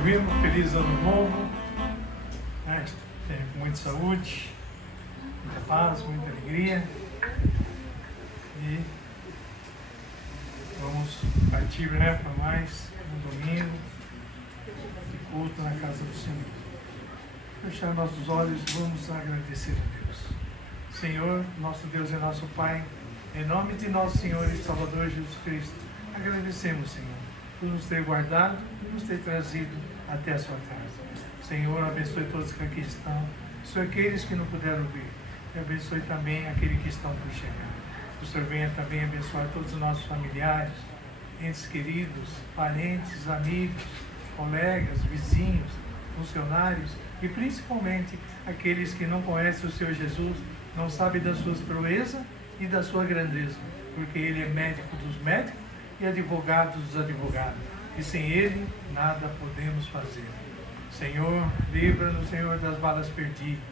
ouvimos, feliz ano novo, né? Com muita saúde, muita paz, muita alegria. E vamos partir, para mais um domingo de culto na casa do Senhor. Fechar nossos olhos, vamos agradecer a Deus. Senhor, nosso Deus e nosso Pai, em nome de nosso Senhor e Salvador Jesus Cristo, agradecemos, Senhor, por nos ter guardado e nos ter trazido até a sua casa. Senhor, abençoe todos que aqui estão, abençoe aqueles que não puderam vir, e abençoe também aqueles que estão por chegar. O Senhor venha também abençoar todos os nossos familiares, entes queridos, parentes, amigos, colegas, vizinhos, funcionários e principalmente aqueles que não conhecem o Senhor Jesus, não sabem das suas proezas e da sua grandeza, porque Ele é médico dos médicos e advogado dos advogados, e sem Ele nada podemos fazer. Senhor, livra-nos, Senhor, das balas perdidas,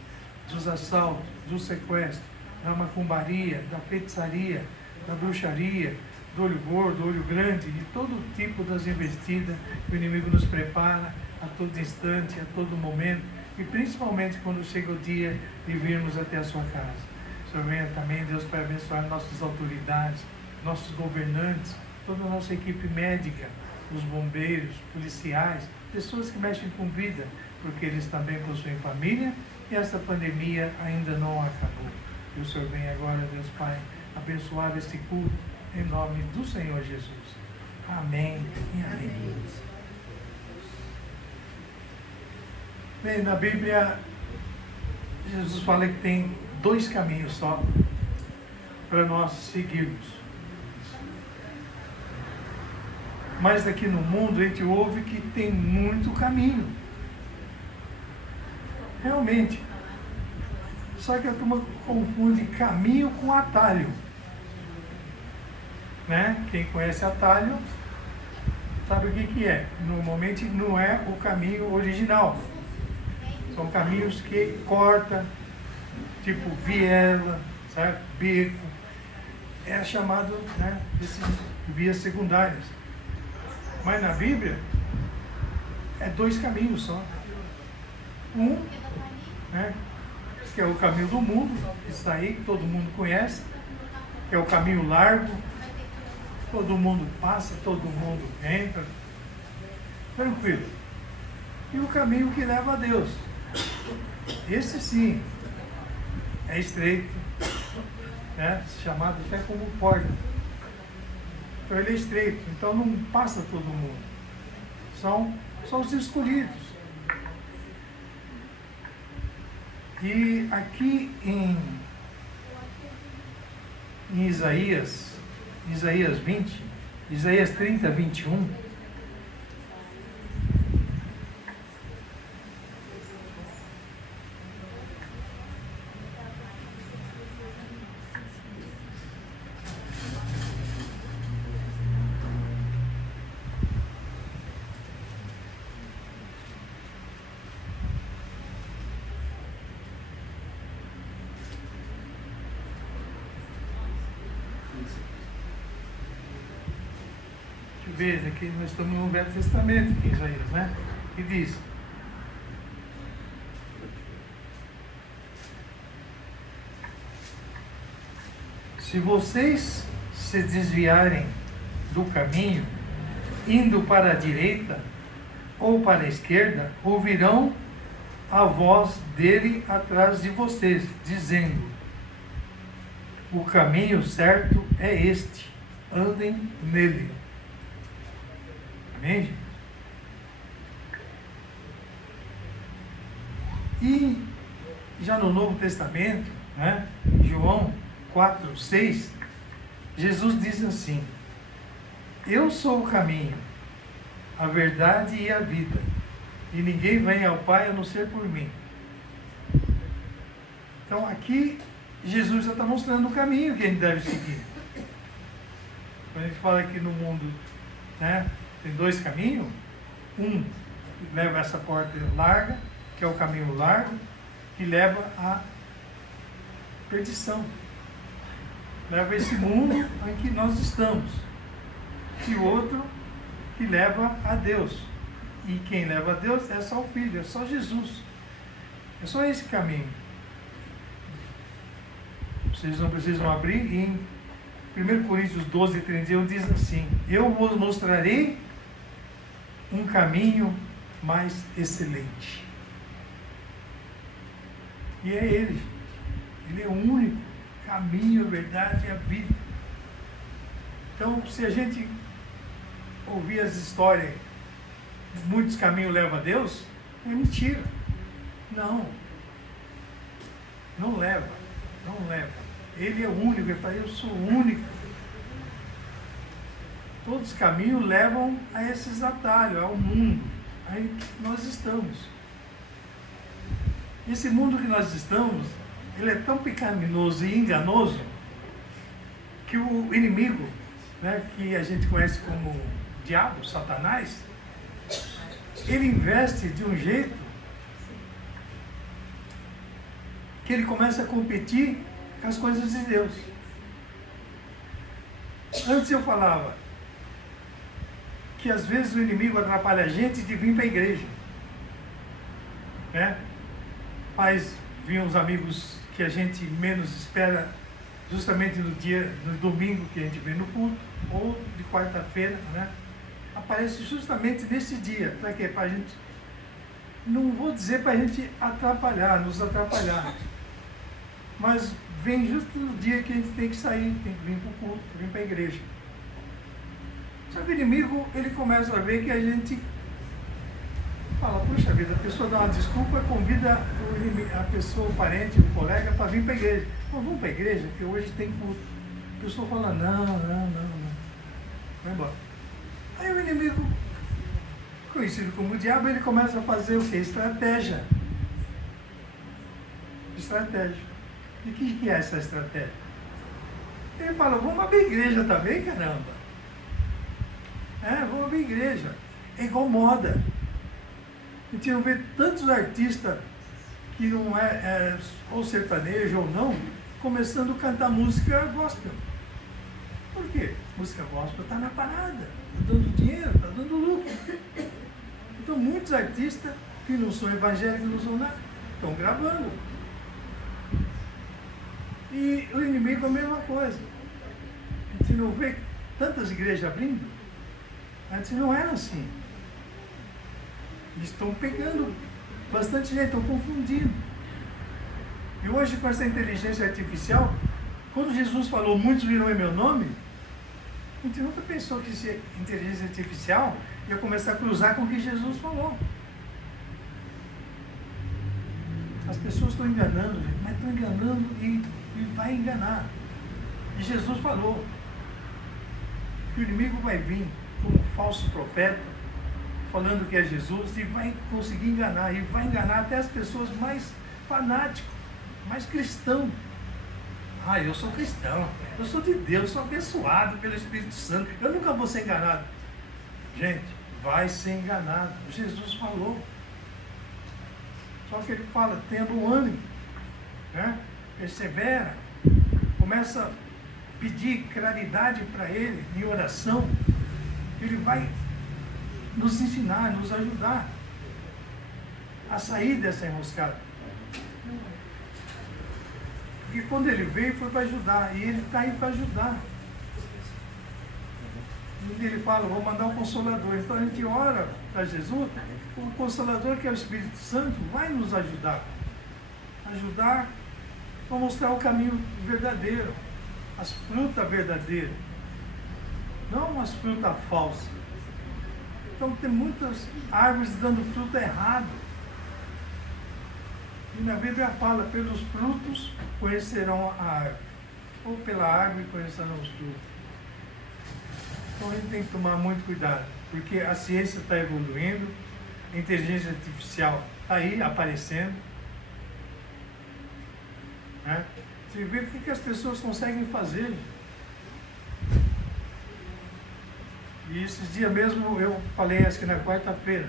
dos assaltos, do sequestro, da macumbaria, da feitiçaria, da bruxaria, do olho gordo, do olho grande, de todo tipo das investidas que o inimigo nos prepara a todo instante, a todo momento, e principalmente quando chega o dia de virmos até a sua casa. O Senhor venha também, Deus, para abençoar nossas autoridades, nossos governantes, toda a nossa equipe médica, os bombeiros, policiais, pessoas que mexem com vida, porque eles também possuem família e essa pandemia ainda não acabou. E o Senhor vem agora, Deus Pai, abençoar este culto em nome do Senhor Jesus. Amém e amém. Bem, na Bíblia, Jesus fala que tem dois caminhos só para nós seguirmos. Mas aqui no mundo a gente ouve que tem muito caminho. Realmente. Só que a turma confunde caminho com atalho. Né? Quem conhece atalho sabe o que é. Normalmente não é o caminho original. São caminhos que cortam, tipo viela, certo? Beco. É chamado, desses vias secundárias. Mas na Bíblia é dois caminhos só. Um, que é o caminho do mundo, que está aí, que todo mundo conhece, que é o caminho largo, todo mundo passa, todo mundo entra, tranquilo. E o caminho que leva a Deus. Esse sim é estreito, chamado até como porta. Então ele é estreito, então não passa todo mundo. São os escolhidos. E aqui em Isaías 20, Isaías 30, 21, veja que nós estamos no Velho Testamento aqui em Isaías, que diz: se vocês se desviarem do caminho, indo para a direita ou para a esquerda, ouvirão a voz dele atrás de vocês, dizendo: o caminho certo é este, andem nele. Amém? E já no Novo Testamento, em João 4, 6, Jesus diz assim: eu sou o caminho, a verdade e a vida, e ninguém vem ao Pai a não ser por mim. Então aqui Jesus já está mostrando o caminho que a gente deve seguir. Quando a gente fala aqui no mundo, tem dois caminhos. Um leva essa porta larga, que é o caminho largo, que leva à perdição. Leva esse mundo em que nós estamos. E o outro que leva a Deus. E quem leva a Deus é só o Filho, é só Jesus. É só esse caminho. Vocês não precisam abrir. Em 1 Coríntios 12, 31 diz assim: eu vos mostrarei um caminho mais excelente. E é Ele, gente. Ele é o único caminho, a verdade e a vida. Então, se a gente ouvir as histórias, muitos caminhos levam a Deus, é mentira. Não. Não leva. Não leva. Ele é o único. Ele fala, eu sou o único. Todos os caminhos levam a esses atalhos, ao mundo. Aí nós estamos. Esse mundo que nós estamos, ele é tão pecaminoso e enganoso que o inimigo, né, que a gente conhece como diabo, Satanás, ele investe de um jeito que ele começa a competir com as coisas de Deus. Antes eu falava que às vezes o inimigo atrapalha a gente de vir para a igreja, né? Mas vinham os amigos que a gente menos espera, justamente no dia, no domingo que a gente vem no culto, ou de quarta-feira, né? Aparece justamente nesse dia. Para quê? Para a gente, não vou dizer para a gente atrapalhar, nos atrapalhar, mas vem justo no dia que a gente tem que sair, tem que vir para o culto, vir para a igreja. Só que o inimigo, ele começa a ver que a gente fala, puxa vida, a pessoa dá uma desculpa, convida a pessoa, o parente, o colega para vir para a igreja. Então, vamos para a igreja, porque hoje tem culto. A pessoa fala, não. Vai embora. Aí o inimigo, conhecido como o diabo, ele começa a fazer o quê? Estratégia. E o que é essa estratégia? Ele fala, vamos abrir igreja também, caramba. Vamos abrir igreja. É igual moda. A gente não vê tantos artistas que não é ou sertanejo ou não, começando a cantar música gospel. Por quê? Música gospel está na parada, está dando dinheiro, está dando lucro. Então muitos artistas que não são evangélicos, não são nada, estão gravando. E o inimigo é a mesma coisa. A gente não vê tantas igrejas abrindo. Antes não era assim. Eles estão pegando bastante gente, estão confundindo. E hoje, com essa inteligência artificial, quando Jesus falou, muitos virão em meu nome, a gente nunca pensou que essa inteligência artificial ia começar a cruzar com o que Jesus falou. As pessoas estão enganando, gente, mas estão enganando e vai enganar. E Jesus falou que o inimigo vai vir como um falso profeta, falando que é Jesus, e vai conseguir enganar, e vai enganar até as pessoas mais fanáticas, mais cristãos. Eu sou cristão, eu sou de Deus, eu sou abençoado pelo Espírito Santo, eu nunca vou ser enganado. Gente, vai ser enganado. Jesus falou. Só que ele fala, tenha bom ânimo, né? Persevera, começa a pedir claridade para ele em oração. Ele vai nos ensinar, nos ajudar a sair dessa enroscada. Porque quando ele veio foi para ajudar, e ele está aí para ajudar. E ele fala, vou mandar um Consolador. Então a gente ora para Jesus, o Consolador, que é o Espírito Santo, vai nos ajudar. Ajudar a mostrar o caminho verdadeiro, as frutas verdadeiras, não as frutas falsas. Então tem muitas árvores dando fruto errado. E na Bíblia fala, pelos frutos conhecerão a árvore. Ou pela árvore conhecerão os frutos. Então a gente tem que tomar muito cuidado, porque a ciência está evoluindo, a inteligência artificial está aí aparecendo. Né? Você vê o que as pessoas conseguem fazer. E esses dias mesmo eu falei, acho que na quarta-feira,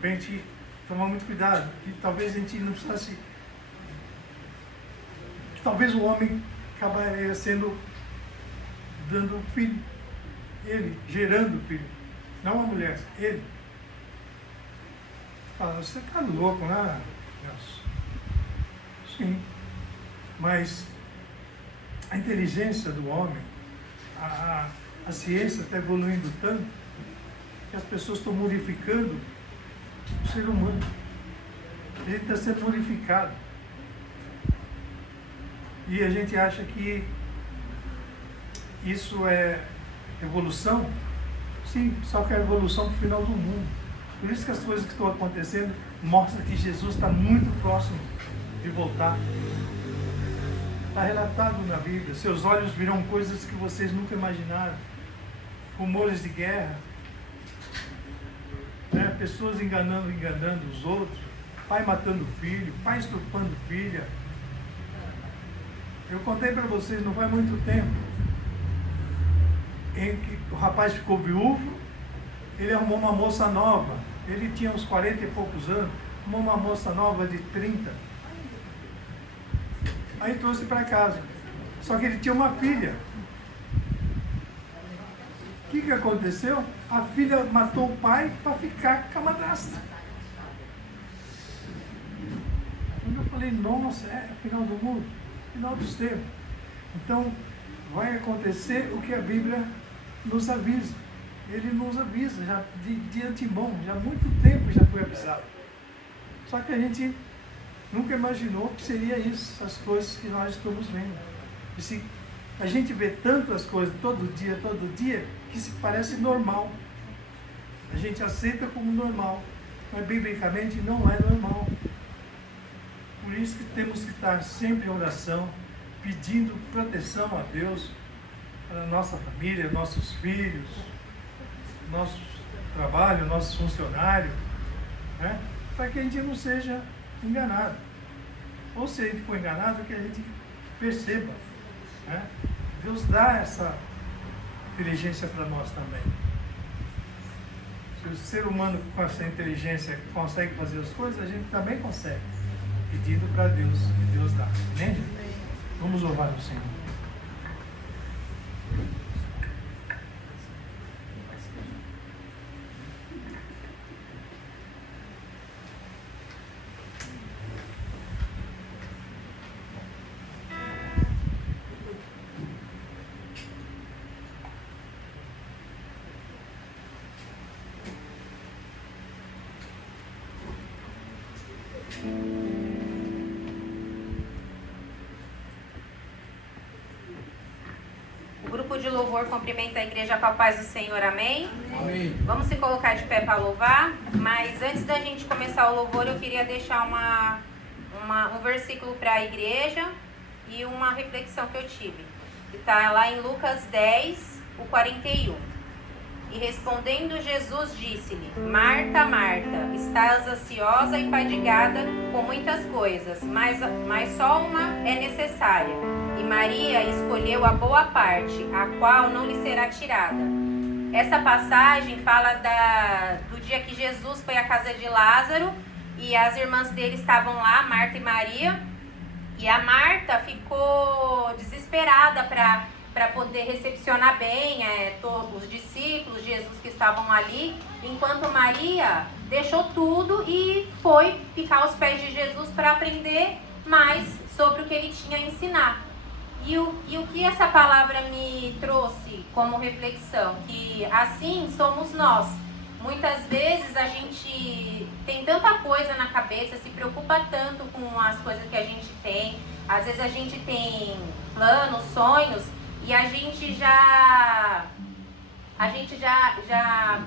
para a gente tomar muito cuidado, que talvez a gente não precisasse, que talvez o homem acabaria dando filho, ele gerando filho, não a mulher, ele. Fala, você está louco, né, Nelson? Sim, mas a inteligência do homem, a ciência está evoluindo tanto que as pessoas estão modificando o ser humano. A gente está sendo modificado. E a gente acha que isso é evolução. Sim, só que é evolução para o final do mundo. Por isso que as coisas que estão acontecendo mostram que Jesus está muito próximo de voltar. Está relatado na Bíblia. Seus olhos virão coisas que vocês nunca imaginaram. Rumores de guerra. Né? Pessoas enganando os outros. Pai matando filho. Pai estuprando filha. Eu contei para vocês, não faz muito tempo, em que o rapaz ficou viúvo, ele arrumou uma moça nova. Ele tinha uns 40 e poucos anos. Arrumou uma moça nova de 30. Aí trouxe para casa. Só que ele tinha uma filha. O que aconteceu? A filha matou o pai para ficar com a madrasta. Quando eu falei, nossa, é o final do mundo, final dos tempos. Então, vai acontecer o que a Bíblia nos avisa. Ele nos avisa já de antemão, já há muito tempo já foi avisado. Só que a gente nunca imaginou que seria isso, as coisas que nós estamos vendo. E se a gente vê tantas coisas todo dia, que se parece normal. A gente aceita como normal, mas biblicamente não é normal. Por isso que temos que estar sempre em oração, pedindo proteção a Deus, para a nossa família, nossos filhos, nosso trabalho, nossos funcionários, né? Para que a gente não seja enganado. Ou se a gente for enganado, que a gente perceba, né? Deus dá essa inteligência para nós também. Se o ser humano com essa inteligência consegue fazer as coisas, a gente também consegue, pedindo para Deus, que Deus dá. Entende? Vamos louvar o Senhor. O grupo de louvor cumprimenta a igreja com a paz do Senhor, amém? Amém. Vamos se colocar de pé para louvar, mas antes da gente começar o louvor, eu queria deixar um versículo para a igreja e uma reflexão que eu tive, que está lá em Lucas 10, o 41. E respondendo Jesus disse-lhe: Marta, Marta, estás ansiosa e fadigada com muitas coisas, mas só uma é necessária. E Maria escolheu a boa parte, a qual não lhe será tirada. Essa passagem fala do dia que Jesus foi à casa de Lázaro e as irmãs dele estavam lá, Marta e Maria. E a Marta ficou desesperada para poder recepcionar bem todos os discípulos de Jesus que estavam ali, enquanto Maria deixou tudo e foi ficar aos pés de Jesus para aprender mais sobre o que ele tinha a ensinar. E o que essa palavra me trouxe como reflexão? Que assim somos nós. Muitas vezes a gente tem tanta coisa na cabeça, se preocupa tanto com as coisas que a gente tem. Às vezes a gente tem planos, sonhos, e a gente já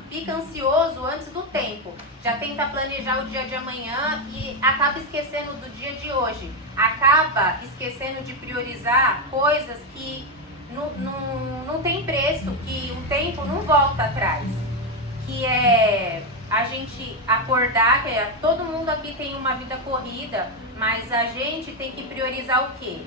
fica ansioso antes do tempo. Já tenta planejar o dia de amanhã e acaba esquecendo do dia de hoje. Acaba esquecendo de priorizar coisas que não tem preço, que o tempo não volta atrás. Que é a gente acordar, que todo mundo aqui tem uma vida corrida, mas a gente tem que priorizar o quê?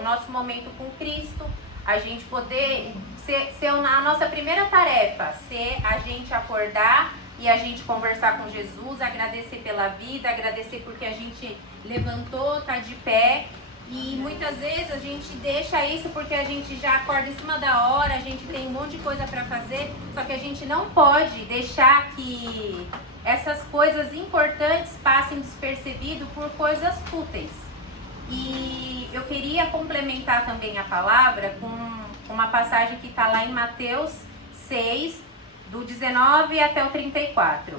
O nosso momento com Cristo, a gente poder ser a nossa primeira tarefa, ser a gente acordar e a gente conversar com Jesus, agradecer pela vida, agradecer porque a gente levantou, tá de pé E muitas vezes a gente deixa isso porque a gente já acorda em cima da hora, a gente tem um monte de coisa para fazer, só que a gente não pode deixar que essas coisas importantes passem despercebido por coisas fúteis. E eu queria complementar também a palavra com uma passagem que está lá em Mateus 6, do 19 até o 34.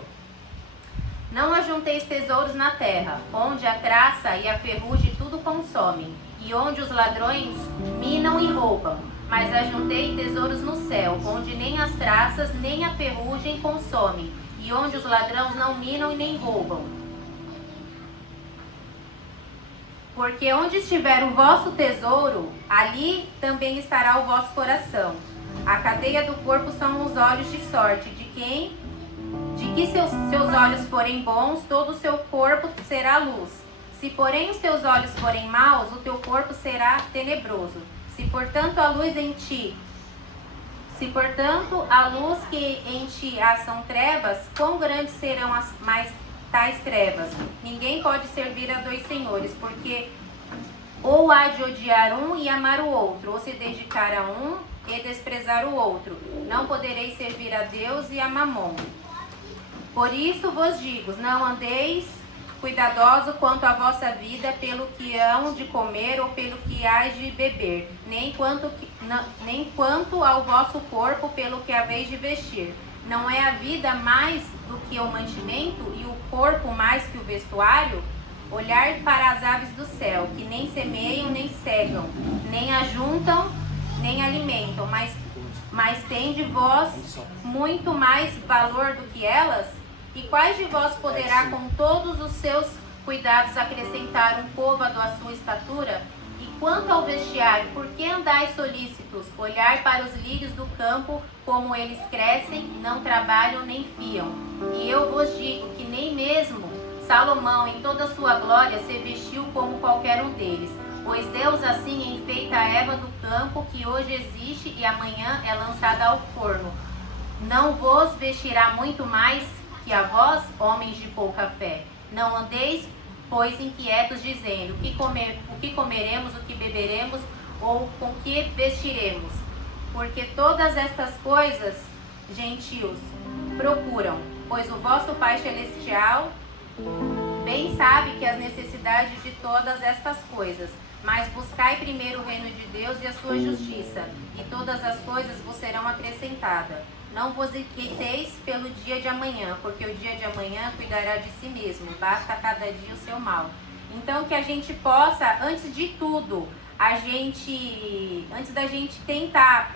Não ajunteis tesouros na terra, onde a traça e a ferrugem tudo consomem, e onde os ladrões minam e roubam. Mas ajuntei tesouros no céu, onde nem as traças nem a ferrugem consomem, e onde os ladrões não minam e nem roubam. Porque onde estiver o vosso tesouro, ali também estará o vosso coração. A cadeia do corpo são os olhos de sorte, de que seus olhos forem bons, todo o seu corpo será luz. Se porém os teus olhos forem maus, o teu corpo será tenebroso. Se portanto a luz que em ti há são trevas, quão grandes serão as mais tais trevas? Ninguém pode servir a dois senhores, porque ou há de odiar um e amar o outro, ou se dedicar a um e desprezar o outro. Não podereis servir a Deus e a Mamon. Por isso vos digo, não andeis cuidadoso quanto à vossa vida, pelo que hão de comer ou pelo que hás de beber, nem quanto ao vosso corpo, pelo que haveis de vestir. Não é a vida mais do que o mantimento, e o corpo mais que o vestuário? Olhar para as aves do céu, que nem semeiam, nem cegam, nem ajuntam, nem alimentam, mas tende vós muito mais valor do que elas? E quais de vós poderá com todos os seus cuidados acrescentar um côvado à sua estatura? E quanto ao vestiário, por que andais solícitos? Olhar para os lírios do campo, como eles crescem, não trabalham nem fiam. E eu vos digo que nem mesmo Salomão, em toda a sua glória, se vestiu como qualquer um deles. Pois Deus assim enfeita a erva do campo, que hoje existe e amanhã é lançada ao forno. Não vos vestirá muito mais que a vós, homens de pouca fé? Não andeis, pois, inquietos, dizendo, o que comeremos, o que beberemos, ou com que vestiremos? Porque todas estas coisas, gentios, procuram, pois o vosso Pai Celestial bem sabe que as necessidades de todas estas coisas. Mas buscai primeiro o reino de Deus e a sua justiça, e todas as coisas vos serão acrescentadas. Não vos inquieteis pelo dia de amanhã, porque o dia de amanhã cuidará de si mesmo. Basta a cada dia o seu mal. Então que a gente possa, antes de tudo, antes da gente tentar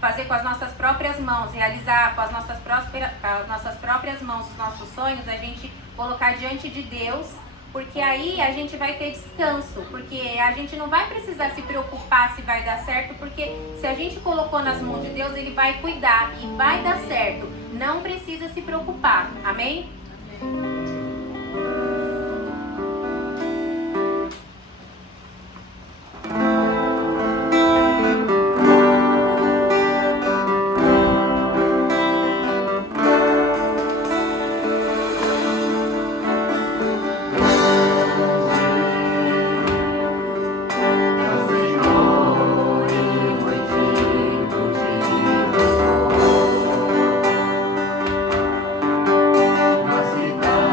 fazer com as nossas próprias mãos, realizar com as nossas próprias mãos os nossos sonhos, a gente colocar diante de Deus, porque aí a gente vai ter descanso, porque a gente não vai precisar se preocupar se vai dar certo, porque se a gente colocou nas mãos de Deus, Ele vai cuidar e vai dar certo. Não precisa se preocupar. Amém? Na cidade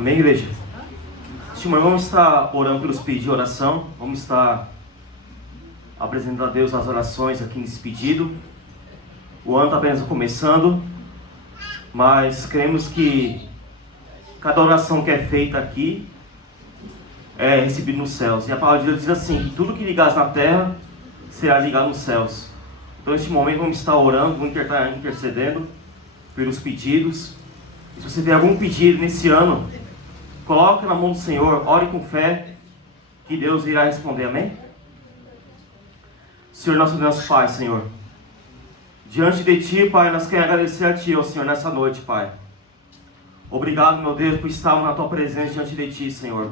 Amém, igreja? Senhor, vamos estar orando pelos pedidos de oração. Vamos estar apresentando a Deus as orações aqui nesse pedido. O ano está apenas começando, mas cremos que cada oração que é feita aqui é recebida nos céus. E a palavra de Deus diz assim, que tudo que ligares na terra será ligado nos céus. Então neste momento vamos estar orando, vamos estar intercedendo pelos pedidos. E se você tem algum pedido nesse ano, coloque na mão do Senhor, ore com fé, que Deus irá responder, amém? Senhor, nosso Pai, Senhor, diante de Ti, Pai, nós queremos agradecer a Ti, ó Senhor, nessa noite, Pai. Obrigado, meu Deus, por estarmos na Tua presença diante de Ti, Senhor.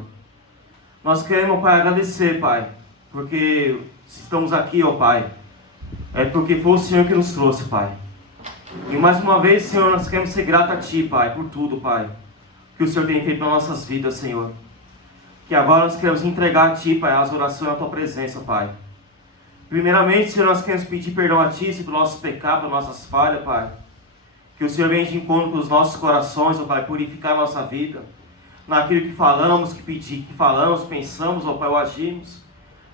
Nós queremos, Pai, agradecer, Pai, porque se estamos aqui, ó Pai, é porque foi o Senhor que nos trouxe, Pai. E mais uma vez, Senhor, nós queremos ser gratos a Ti, Pai, por tudo, Pai, que o Senhor tem feito nas nossas vidas, Senhor. Que agora nós queremos entregar a Ti, Pai, as orações na Tua presença, Pai. Primeiramente, Senhor, nós queremos pedir perdão a Ti, pelos nossos pecados, pelas nossas falhas, Pai. Que o Senhor venha de encontro com os nossos corações, ó Pai, purificar a nossa vida. Naquilo que falamos, que falamos, pensamos, ó Pai, ou agimos,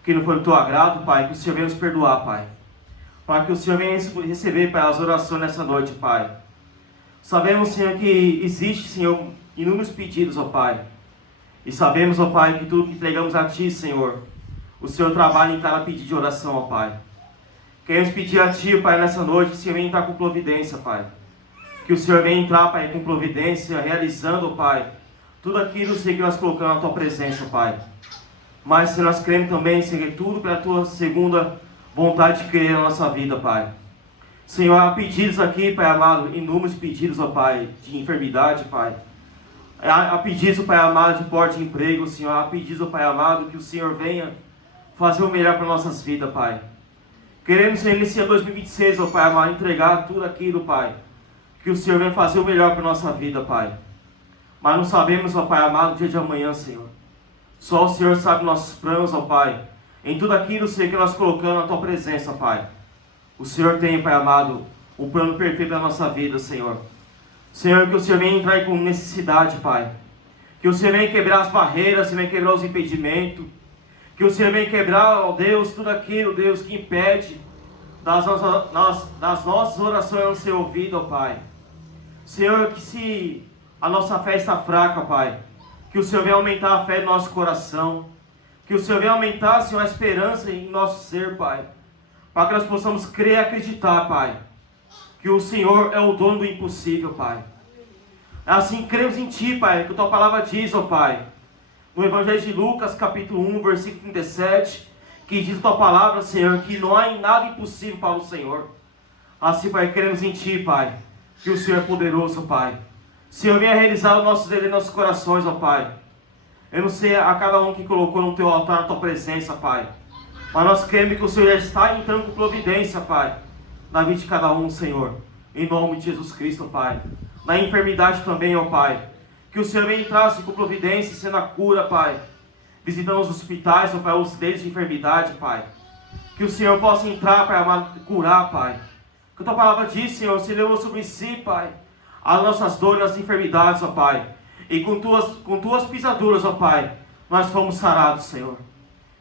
que não foi do Teu agrado, Pai, que o Senhor venha nos perdoar, Pai. Para que o Senhor venha receber, Pai, as orações nessa noite, Pai. Sabemos, Senhor, que existe, Senhor, inúmeros pedidos, ó Pai. E sabemos, ó Pai, que tudo que entregamos a Ti, Senhor, o Senhor trabalha em cada pedido de oração, ó Pai. Queremos pedir a Ti, Pai, nessa noite, que o Senhor venha entrar com providência, Pai. Que o Senhor venha entrar, Pai, com providência, realizando, ó Pai, tudo aquilo, Senhor, que nós colocamos na Tua presença, Pai. Mas, Senhor, nós queremos também, Senhor, tudo pela Tua segunda vontade de crer na nossa vida, Pai. Senhor, há pedidos aqui, Pai amado, inúmeros pedidos, ó Pai, de enfermidade, Pai. Há pedidos, Pai amado, de porta de emprego, Senhor. Há pedidos, Pai amado, que o Senhor venha fazer o melhor para nossas vidas, Pai. Queremos, Senhor, nesse ano 2026, ó Pai amado, entregar tudo aquilo, Pai, que o Senhor venha fazer o melhor para nossa vida, Pai. Mas não sabemos, ó Pai amado, o dia de amanhã, Senhor. Só o Senhor sabe nossos planos, ó Pai. Em tudo aquilo, Senhor, que nós colocamos na Tua presença, Pai. O Senhor tem, Pai amado, o plano perfeito da nossa vida, Senhor. Senhor, que o Senhor venha entrar com necessidade, Pai. Que o Senhor venha quebrar as barreiras, venha quebrar os impedimentos. Que o Senhor venha quebrar, ó Deus, tudo aquilo, Deus, que impede das nossas orações não ser ouvidas, ó Pai. Senhor, que se a nossa fé está fraca, Pai, que o Senhor venha aumentar a fé do nosso coração. Que o Senhor venha aumentar, Senhor, a esperança em nosso ser, Pai. Para que nós possamos crer e acreditar, Pai, que o Senhor é o dono do impossível, Pai. Assim, cremos em Ti, Pai, que a Tua palavra diz, ó Pai, no Evangelho de Lucas, capítulo 1, versículo 37, que diz a Tua palavra, Senhor, que não há em nada impossível para o Senhor. Assim, Pai, cremos em Ti, Pai, que o Senhor é poderoso, Pai. Senhor, venha realizar os nossos desejos, nossos corações, ó Pai. Eu não sei a cada um que colocou no Teu altar, na Tua presença, Pai. Mas nós cremos que o Senhor já está entrando com providência, Pai, na vida de cada um, Senhor. Em nome de Jesus Cristo, Pai. Na enfermidade também, ó Pai. Que o Senhor venha entrar com providência, sendo a cura, Pai. Visitando os hospitais, ó Pai, os leitos de enfermidade, Pai. Que o Senhor possa entrar, Pai, curar, Pai. Que a Tua palavra diz, Senhor, se levou sobre si, Pai, as nossas dores, as enfermidades, ó Pai. E com tuas pisaduras, ó Pai, nós fomos sarados, Senhor.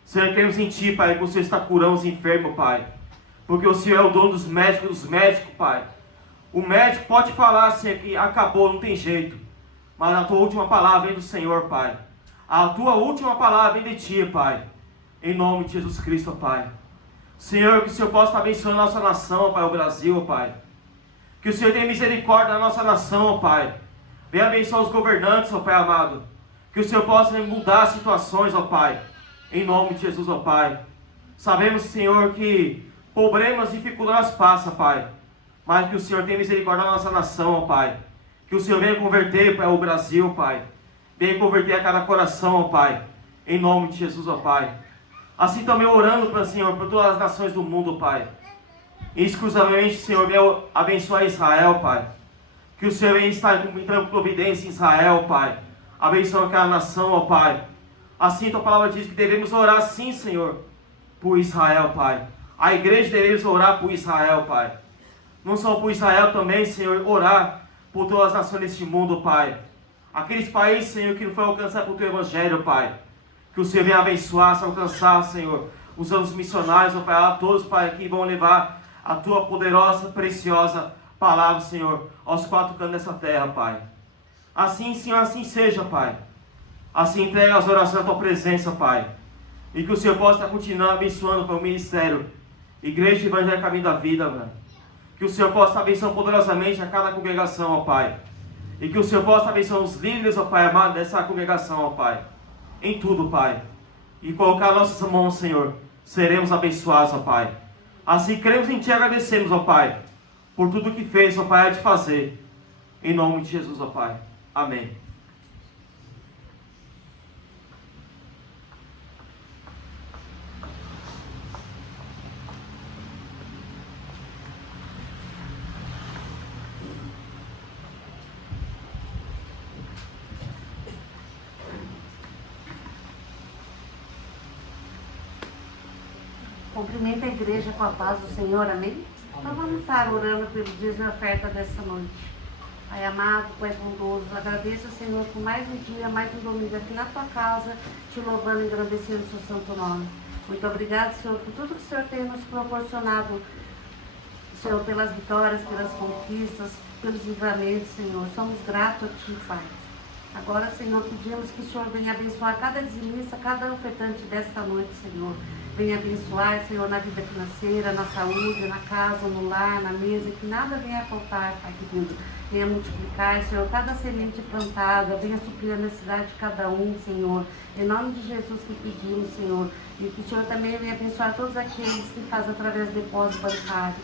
Senhor, cremos em Ti, Pai, que o Senhor está curando os enfermos, Pai. Porque o Senhor é o dono dos médicos, Pai. O médico pode falar, Senhor, que acabou, não tem jeito. Mas a Tua última palavra vem do Senhor, Pai. A Tua última palavra vem de Ti, Pai. Em nome de Jesus Cristo, Pai. Senhor, que o Senhor possa abençoar a nossa nação, Pai, o Brasil, Pai. Que o Senhor tenha misericórdia da nossa nação, Pai. Venha abençoar os governantes, ó Pai amado. Que o Senhor possa mudar as situações, ó Pai. Em nome de Jesus, ó Pai. Sabemos, Senhor, que problemas e dificuldades passam, Pai. Mas que o Senhor tenha misericórdia da nossa nação, ó Pai. Que o Senhor venha converter, Pai, o Brasil, Pai. Venha converter a cada coração, ó Pai. Em nome de Jesus, ó Pai. Assim também orando, Senhor, por todas as nações do mundo, Pai. E exclusivamente, Senhor, venha abençoar Israel, Pai. Que o Senhor venha estar entrando com providência em Israel, Pai. Abençoa aquela nação, ó Pai. Assim, Tua palavra diz que devemos orar sim, Senhor, por Israel, Pai. A igreja devemos orar por Israel, Pai. Não só por Israel também, Senhor, orar por todas as nações deste mundo, Pai. Aqueles países, Senhor, que não foi alcançado pelo Teu Evangelho, Pai. Que o Senhor venha abençoar, se alcançar, Senhor. Usando os missionários, ó Pai, a todos, Pai, que vão levar a Tua poderosa, preciosa palavra, Senhor, aos quatro cantos dessa terra, Pai. Assim, Senhor, assim seja, Pai. Assim entrega as orações à Tua presença, Pai. E que o Senhor possa continuar abençoando para o ministério. Igreja Evangelho Caminho da Vida, mano. Que o Senhor possa abençoar poderosamente a cada congregação, ó Pai. E que o Senhor possa abençoar os líderes, ó Pai, amado, dessa congregação, ó Pai. Em tudo, Pai. E colocar nossas mãos, Senhor. Seremos abençoados, ó Pai. Assim cremos em Ti e agradecemos, ó Pai. Por tudo que fez, ó Pai, é de fazer. Em nome de Jesus, ó Pai. Amém. Cumprimenta a igreja com a paz do Senhor, amém? Então vamos estar orando pelo dízimo e oferta dessa noite. Pai amado, Pai bondoso, agradeço, Senhor, por mais um dia, mais um domingo aqui na Tua casa, Te louvando e engrandecendo o Seu santo nome. Muito obrigado, Senhor, por tudo que o Senhor tem nos proporcionado, Senhor, pelas vitórias, pelas conquistas, pelos livramentos, Senhor. Somos gratos a Ti, Pai. Agora, Senhor, pedimos que o Senhor venha abençoar cada dizimista, cada ofertante desta noite, Senhor. Venha abençoar, Senhor, na vida financeira, na saúde, na casa, no lar, na mesa, que nada venha a faltar, Pai querido. Venha multiplicar, Senhor, cada semente plantada, venha suprir a necessidade de cada um, Senhor. Em nome de Jesus que pedimos, Senhor. E que o Senhor também venha abençoar todos aqueles que fazem através do depósito bancário.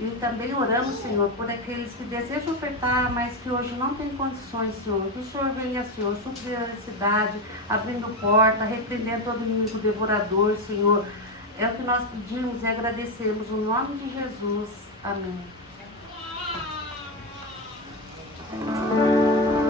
E também oramos, Senhor, por aqueles que desejam ofertar, mas que hoje não têm condições, Senhor. Que o Senhor venha, Senhor, suprir a necessidade, abrindo porta, repreendendo todo inimigo devorador, Senhor. É o que nós pedimos e agradecemos. No nome de Jesus. Amém. Não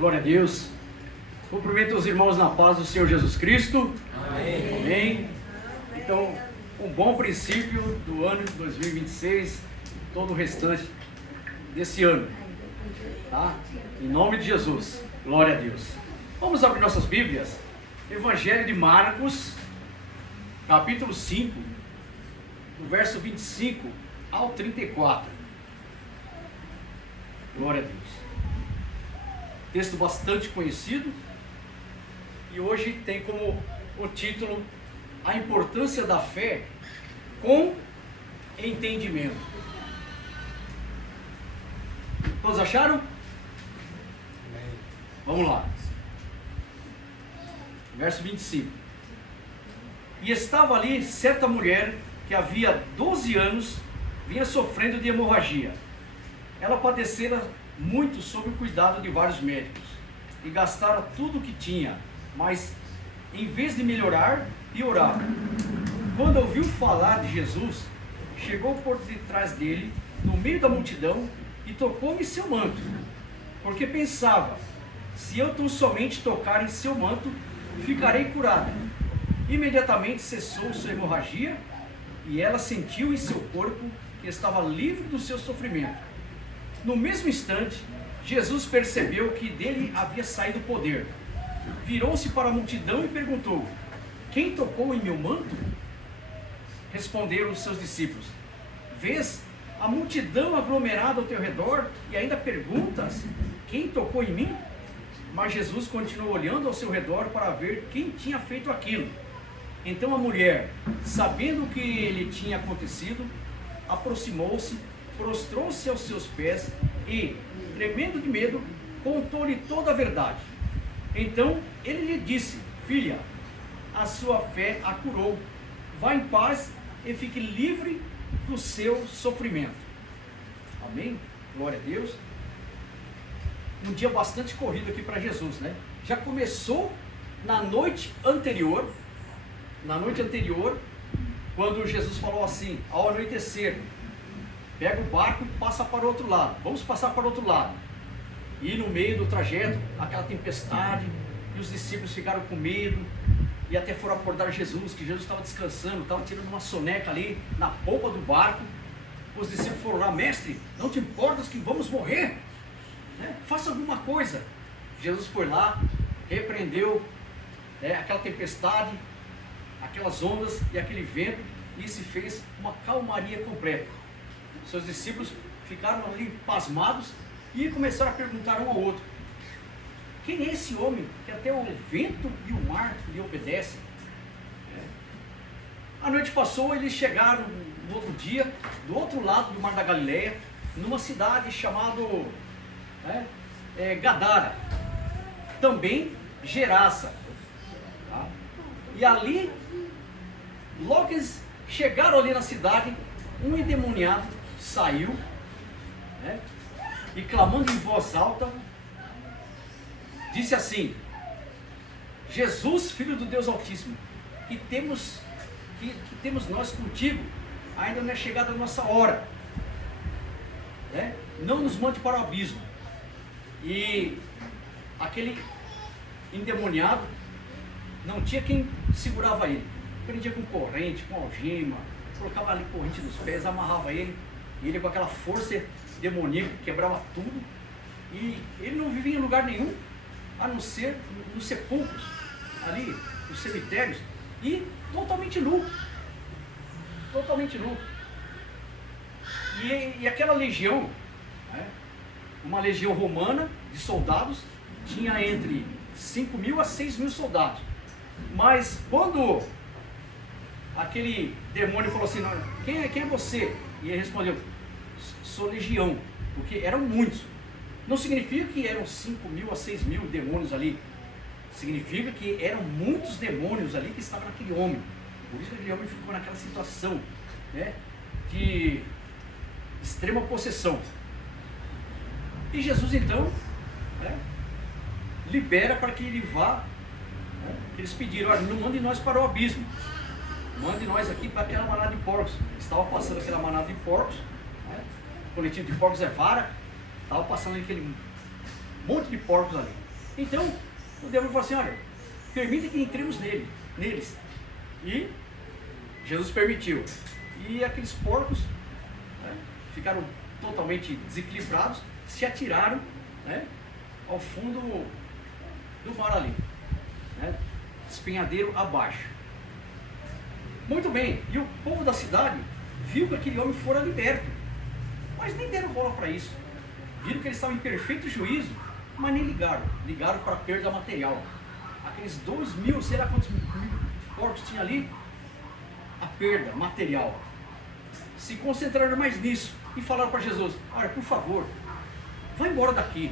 Glória a Deus. Cumprimento os irmãos na paz do Senhor Jesus Cristo. Amém. Amém. Então, um bom princípio do ano de 2026, todo o restante desse ano. Tá? Em nome de Jesus. Glória a Deus. Vamos abrir nossas Bíblias. Evangelho de Marcos, capítulo 5, do verso 25 ao 34. Glória a Deus. Texto bastante conhecido. E hoje tem como o título A Importância da Fé com Entendimento. Todos acharam? Vamos lá. Verso 25. E estava ali certa mulher que havia 12 anos vinha sofrendo de hemorragia. Ela padecera muito sob o cuidado de vários médicos e gastara tudo o que tinha, mas em vez de melhorar, piorava. Quando ouviu falar de Jesus, chegou por detrás dele, no meio da multidão, e tocou em seu manto, porque pensava: se eu tão somente tocar em seu manto, ficarei curada. Imediatamente cessou sua hemorragia, e ela sentiu em seu corpo que estava livre do seu sofrimento. No mesmo instante, Jesus percebeu que dele havia saído o poder. Virou-se para a multidão e perguntou: quem tocou em meu manto? Responderam os seus discípulos: vês a multidão aglomerada ao teu redor e ainda perguntas: quem tocou em mim? Mas Jesus continuou olhando ao seu redor para ver quem tinha feito aquilo. Então a mulher, sabendo o que lhe tinha acontecido, aproximou-se, prostrou-se aos seus pés e, tremendo de medo, contou-lhe toda a verdade. Então ele lhe disse: filha, a sua fé a curou. Vá em paz e fique livre do seu sofrimento. Amém? Glória a Deus. Um dia bastante corrido aqui para Jesus, né? Já começou na noite anterior, quando Jesus falou assim: ao anoitecer, pega o barco e passa para o outro lado. Vamos passar para o outro lado. E no meio do trajeto, aquela tempestade, e os discípulos ficaram com medo, e até foram acordar Jesus, que Jesus estava descansando, estava tirando uma soneca ali na polpa do barco. Os discípulos foram lá: mestre, não te importas que vamos morrer? Né? Faça alguma coisa. Jesus foi lá, repreendeu aquela tempestade, aquelas ondas e aquele vento, e se fez uma calmaria completa. Seus discípulos ficaram ali pasmados e começaram a perguntar um ao outro: quem é esse homem que até o vento e o mar lhe obedecem? A noite passou, eles chegaram no outro dia, do outro lado do Mar da Galileia, numa cidade chamada Gadara, também Gerasa. Tá? E ali, logo que eles chegaram ali na cidade, um endemoniado saiu, e clamando em voz alta, disse assim: Jesus, Filho do Deus Altíssimo, que temos nós contigo, ainda não é chegada a nossa hora, não nos mande para o abismo. E aquele endemoniado não tinha quem segurava ele, prendia com corrente, com algema, colocava ali corrente nos pés, amarrava ele, e ele com aquela força demoníaca quebrava tudo, e ele não vivia em lugar nenhum a não ser nos sepulcros, ali nos cemitérios, e totalmente nu, e aquela legião, uma legião romana de soldados, tinha entre 5.000 a 6.000 soldados. Mas quando aquele demônio falou assim: quem é você? E ele respondeu: sou legião, porque eram muitos. Não significa que eram 5.000 a 6.000 demônios ali, significa que eram muitos demônios ali que estavam naquele homem. Por isso que aquele homem ficou naquela situação de extrema possessão. E Jesus então libera para que ele vá. Eles pediram: olha, não mande nós para o abismo, mande nós aqui para aquela manada de porcos. Estava passando aquela manada de porcos, o coletivo de porcos é vara, estava passando aquele monte de porcos ali. Então, o demônio falou assim, olha, permita que entremos neles. E Jesus permitiu. E aqueles porcos, né, ficaram totalmente desequilibrados, se atiraram, né, ao fundo do mar ali, né, despenhadeiro abaixo. Muito bem, e o povo da cidade viu que aquele homem fora liberto, mas nem deram bola para isso. Viram que ele estava em perfeito juízo, mas nem ligaram para a perda material. Aqueles 2.000, sei lá quantos mil porcos tinha ali, a perda material. Se concentraram mais nisso e falaram para Jesus, olha, por favor, vai embora daqui,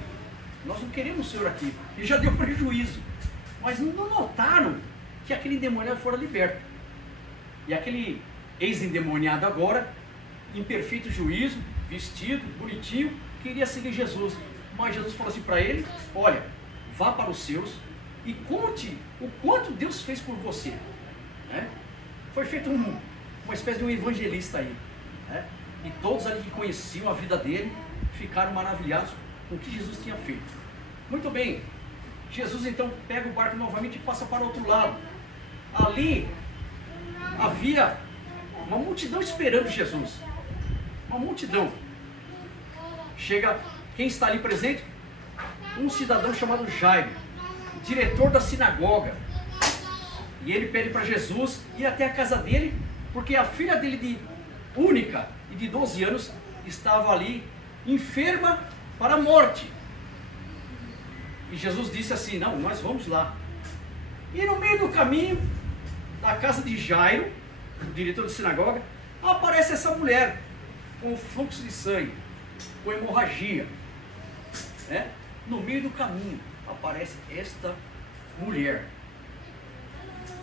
nós não queremos o Senhor aqui. Ele já deu prejuízo, mas não notaram que aquele endemoniado fora liberto. E aquele ex-endemoniado agora, em perfeito juízo, vestido, bonitinho, queria seguir Jesus. Mas Jesus falou assim para ele, olha, vá para os seus e conte o quanto Deus fez por você. Né? Foi feito uma espécie de um evangelista aí. Né? E todos ali que conheciam a vida dele ficaram maravilhados com o que Jesus tinha feito. Muito bem, Jesus então pega o barco novamente e passa para o outro lado. Ali havia uma multidão esperando Jesus. Uma multidão. Chega, quem está ali presente? Um cidadão chamado Jairo, diretor da sinagoga. E ele pede para Jesus ir até a casa dele, porque a filha dele única e de 12 anos estava ali enferma para a morte. E Jesus disse assim, não, nós vamos lá. E no meio do caminho da casa de Jairo, o diretor da sinagoga, aparece essa mulher com fluxo de sangue, com hemorragia. Né? No meio do caminho aparece esta mulher.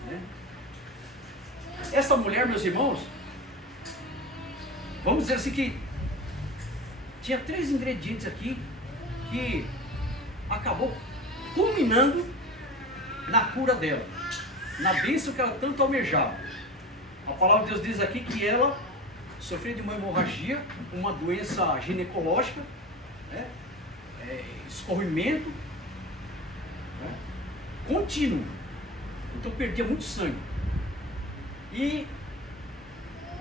Né? Essa mulher, meus irmãos, vamos dizer assim que tinha 3 ingredientes aqui que acabou culminando na cura dela, na bênção que ela tanto almejava. A palavra de Deus diz aqui que ela sofria de uma hemorragia, uma doença ginecológica, né? Escorrimento, né? Contínuo. Então perdia muito sangue. E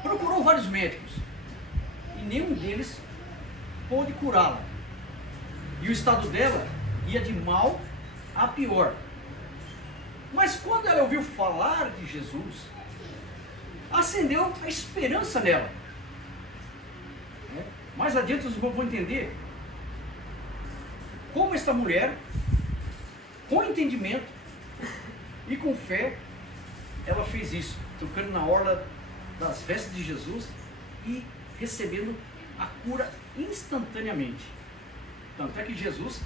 procurou vários médicos. E nenhum deles pôde curá-la. E o estado dela ia de mal a pior. Mas quando ela ouviu falar de Jesus, acendeu a esperança nela. Mais adiante os irmãos vão entender como esta mulher, com entendimento e com fé, ela fez isso, tocando na orla das vestes de Jesus e recebendo a cura instantaneamente. Tanto é que Jesus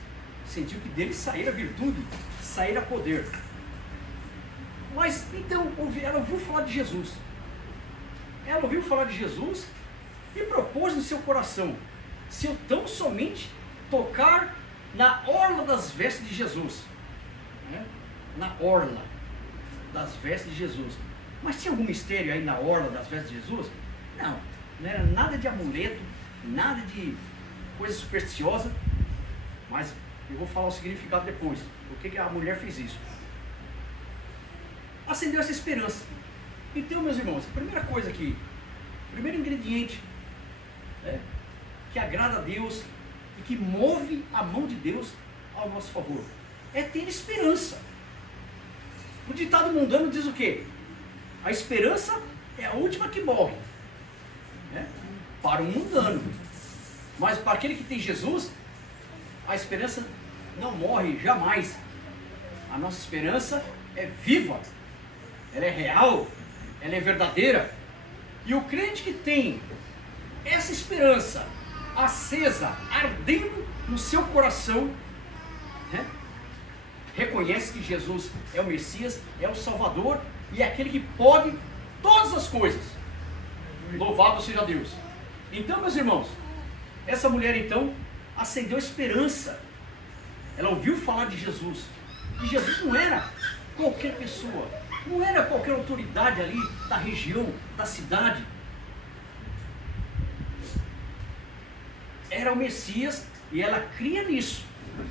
sentiu que dele saíra virtude, saíra poder. Mas então ela ouviu falar de Jesus. Ela ouviu falar de Jesus e propôs no seu coração, se eu tão somente tocar na orla das vestes de Jesus. Né? Na orla das vestes de Jesus. Mas tinha algum mistério aí na orla das vestes de Jesus? Não, não era nada de amuleto, nada de coisa supersticiosa, mas eu vou falar o significado depois. Por que a mulher fez isso? Acendeu essa esperança. Então, meus irmãos, a primeira coisa aqui, o primeiro ingrediente que agrada a Deus e que move a mão de Deus ao nosso favor é ter esperança. O ditado mundano diz o quê? A esperança é a última que morre, né? Para o mundano. Mas para aquele que tem Jesus, a esperança não morre jamais. A nossa esperança é viva, ela é real, ela é verdadeira. E o crente que tem essa esperança acesa, ardendo no seu coração, né? Reconhece que Jesus é o Messias, é o Salvador e é aquele que pode todas as coisas. Louvado seja Deus. Então, meus irmãos, essa mulher então acendeu esperança. Ela ouviu falar de Jesus. E Jesus não era qualquer pessoa, não era qualquer autoridade ali da região, da cidade. Era o Messias e ela cria nisso,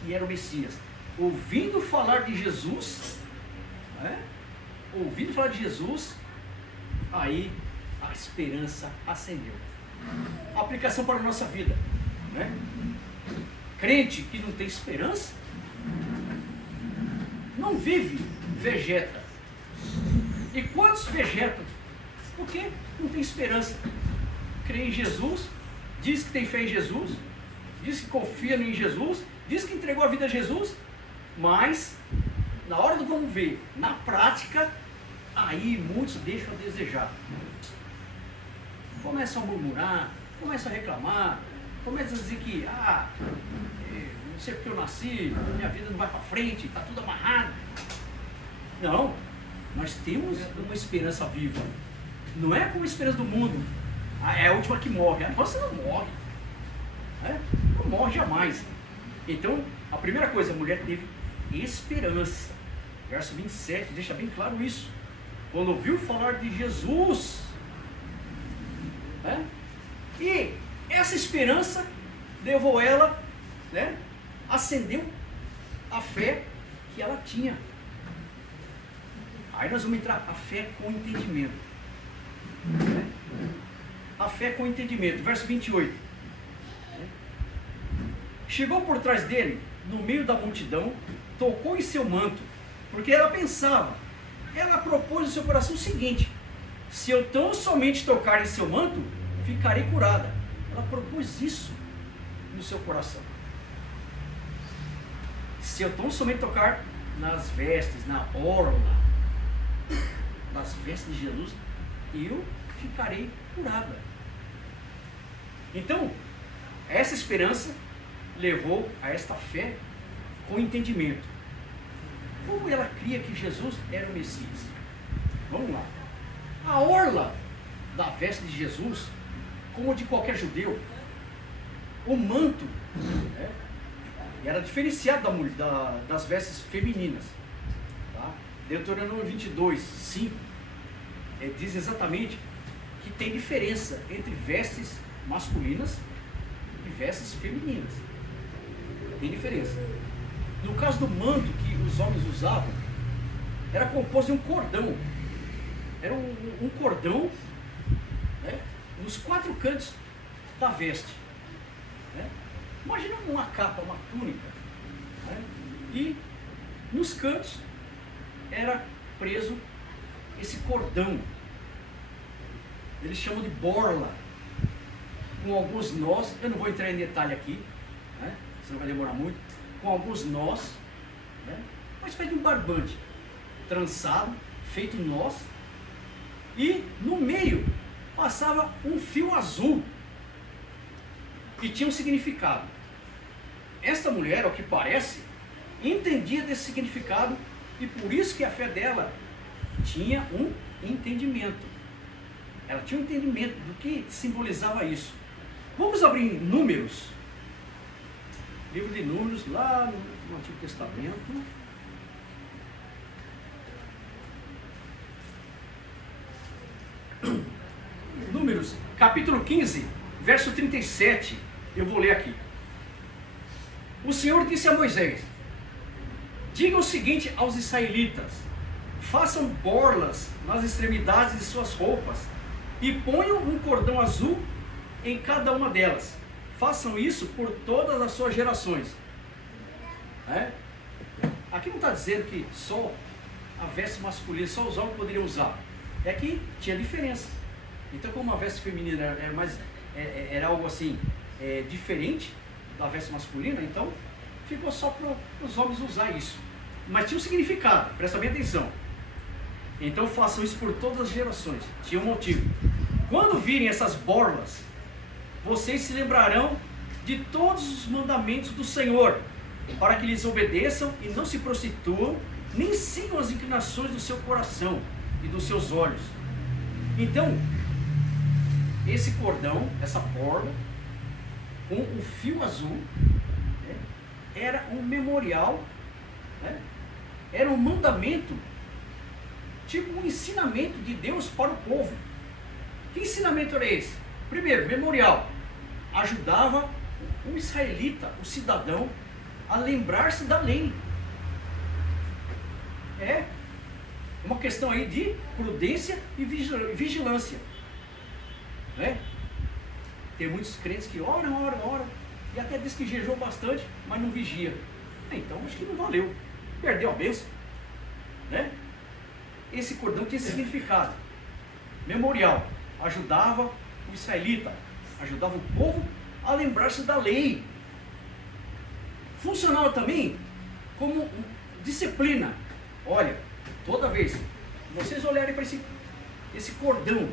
que era o Messias. ouvindo falar de Jesus, né? Ouvindo falar de Jesus, aí a esperança acendeu. Aplicação para a nossa vida, né? Crente que não tem esperança, não vive, vegeta. E quantos vegetam? Porque não tem esperança. Crê em Jesus, diz que tem fé em Jesus, diz que confia em Jesus, diz que entregou a vida a Jesus, mas na hora do vamos ver, na prática, aí muitos deixam a desejar. Começam a murmurar, começam a reclamar, começam a dizer que não sei porque eu nasci, minha vida não vai para frente, está tudo amarrado. Não, nós temos uma esperança viva. Não é como a esperança do mundo. É a última que morre. A nossa não morre. Não morre jamais. Então, a primeira coisa, a mulher teve esperança. Verso 27 deixa bem claro isso. Quando ouviu falar de Jesus, e essa esperança levou ela, acendeu a fé que ela tinha. Aí nós vamos entrar a fé com entendimento. A fé com entendimento, verso 28. Chegou por trás dele, no meio da multidão, tocou em seu manto, porque ela pensava, ela propôs no seu coração o seguinte: se eu tão somente tocar em seu manto, ficarei curada. Ela propôs isso no seu coração. Se eu tão somente tocar nas vestes, na orla das vestes de Jesus, eu ficarei curada. Então, essa esperança levou a esta fé com entendimento. Como ela cria que Jesus era o Messias? Vamos lá. A orla da veste de Jesus, como de qualquer judeu, o manto era diferenciado das vestes femininas. Tá? Deuteronômio 22, 5 diz exatamente que tem diferença entre vestes masculinas e vestes femininas. Tem diferença. No caso do manto que os homens usavam, era composto de um cordão. Era um cordão nos 4 cantos da veste. Imagina uma capa, uma túnica. E nos cantos era preso esse cordão. Eles chamam de borla. Com alguns nós, eu não vou entrar em detalhe aqui, senão vai demorar muito. Com alguns nós, uma espécie de um barbante trançado, feito nós, e no meio passava um fio azul que tinha um significado. Esta mulher, ao que parece, entendia desse significado, e por isso que a fé dela tinha um entendimento. Ela tinha um entendimento do que simbolizava isso. Vamos abrir Números, livro de Números, lá no Antigo Testamento. Números, capítulo 15, verso 37, eu vou ler aqui. O Senhor disse a Moisés: diga o seguinte aos israelitas: façam borlas nas extremidades de suas roupas e ponham um cordão azul em cada uma delas. Façam isso por todas as suas gerações. Aqui não está dizendo que só a veste masculina, só os homens poderiam usar. É que tinha diferença. Então, como a veste feminina era algo assim, diferente da veste masculina, então ficou só para os homens usar isso. Mas tinha um significado, presta bem atenção. Então façam isso por todas as gerações. Tinha um motivo. Quando virem essas borlas, vocês se lembrarão de todos os mandamentos do Senhor, para que lhes obedeçam e não se prostituam, nem sigam as inclinações do seu coração e dos seus olhos. Então, esse cordão, essa borla, com o fio azul, era um memorial, era um mandamento, tipo um ensinamento de Deus para o povo. Que ensinamento era esse? Primeiro, memorial. Ajudava o israelita, o cidadão, a lembrar-se da lei, É uma questão aí de prudência e vigilância. Né? Tem muitos crentes que oram, e até diz que jejuou bastante, mas não vigia. Então acho que não valeu, perdeu a bênção. Né? Esse cordão tinha significado memorial, ajudava o israelita, ajudava o povo a lembrar-se da lei. Funcionava também como disciplina. Olha, toda vez que vocês olharem para esse cordão,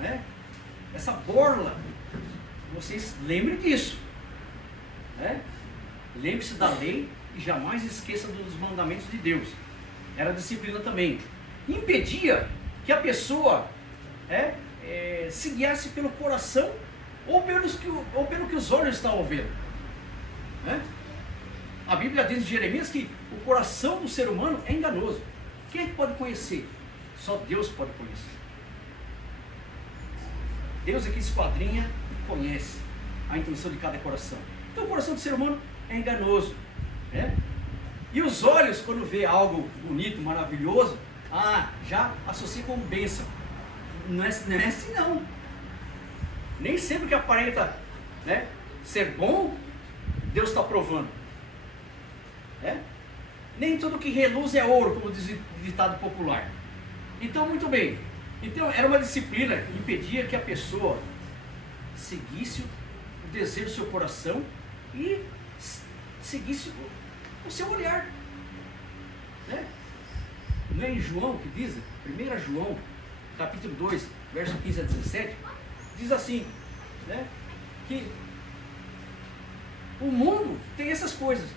né? Essa borla, vocês lembrem disso. Né? Lembre-se da lei e jamais esqueça dos mandamentos de Deus. Era disciplina também. Impedia que a pessoa se guiasse pelo coração ou pelo que os olhos estavam vendo. Né? A Bíblia diz em Jeremias que o coração do ser humano é enganoso. Quem é que pode conhecer? Só Deus pode conhecer. Deus é que esquadrinha e conhece a intenção de cada coração. Então o coração do ser humano é enganoso. Né? E os olhos, quando vê algo bonito, maravilhoso, já associa com bênção. Não é assim não. Nem sempre que aparenta, né, ser bom, Deus está provando. Nem tudo que reluz é ouro, como diz o ditado popular. Então, muito bem. Então, era uma disciplina que impedia que a pessoa seguisse o desejo do seu coração e seguisse o seu olhar. Né? Não é em João que diz, 1 João, capítulo 2, verso 15 a 17, diz assim, né, que o mundo tem essas coisas: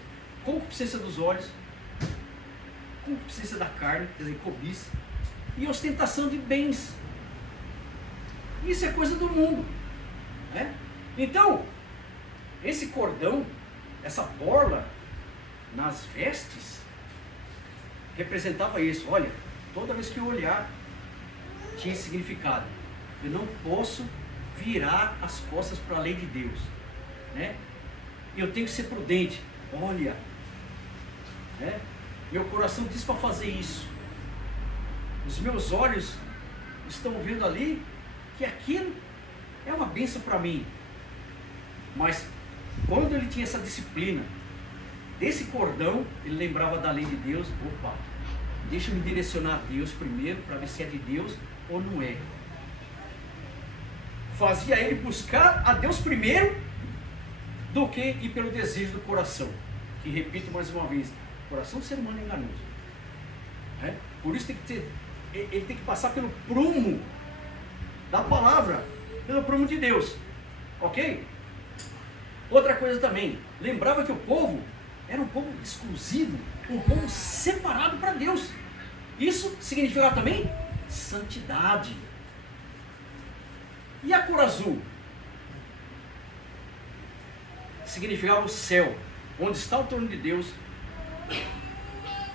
concupiscência dos olhos, concupiscência da carne, quer dizer, cobiça, e ostentação de bens. Isso é coisa do mundo. Né? Então, esse cordão, essa borla nas vestes, representava isso. Olha, toda vez que eu olhar, tinha significado. Eu não posso virar as costas para a lei de Deus. Né? Eu tenho que ser prudente. Olha, né? Meu coração diz para fazer isso. Os meus olhos estão vendo ali que aquilo é uma bênção para mim. Mas quando ele tinha essa disciplina desse cordão, ele lembrava da lei de Deus. Opa, deixa eu me direcionar a Deus primeiro, para ver se é de Deus ou não é. Fazia ele buscar a Deus primeiro do que ir pelo desejo do coração. Que, repito mais uma vez, o coração do ser humano é enganoso. Por isso ele tem que passar pelo prumo da palavra, pelo prumo de Deus. Ok? Outra coisa também, lembrava que o povo era um povo exclusivo, um povo separado para Deus. Isso significava também santidade. E a cor azul? Significava o céu, onde está o trono de Deus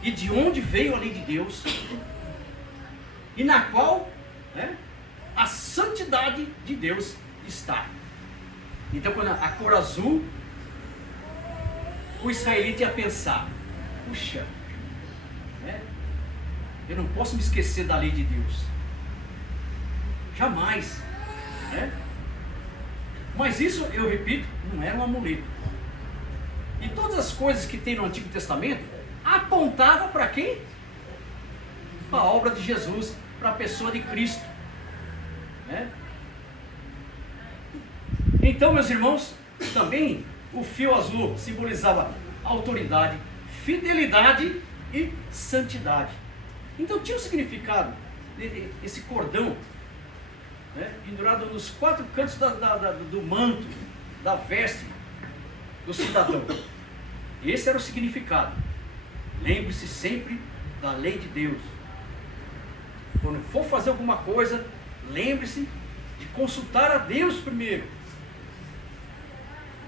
e de onde veio a lei de Deus, e na qual, né, a santidade de Deus está. Então, quando a cor azul, o israelita ia pensar: puxa, né, eu não posso me esquecer da lei de Deus, jamais. Né? Mas isso, eu repito, não era um amuleto. E todas as coisas que tem no Antigo Testamento apontavam para quem? Para a obra de Jesus, para a pessoa de Cristo. Né? Então, meus irmãos, também o fio azul simbolizava autoridade, fidelidade e santidade. Então tinha um significado, esse cordão, né, pendurado nos 4 cantos do manto, da veste do cidadão. Esse era o significado. Lembre-se sempre da lei de Deus. Quando for fazer alguma coisa, lembre-se de consultar a Deus primeiro.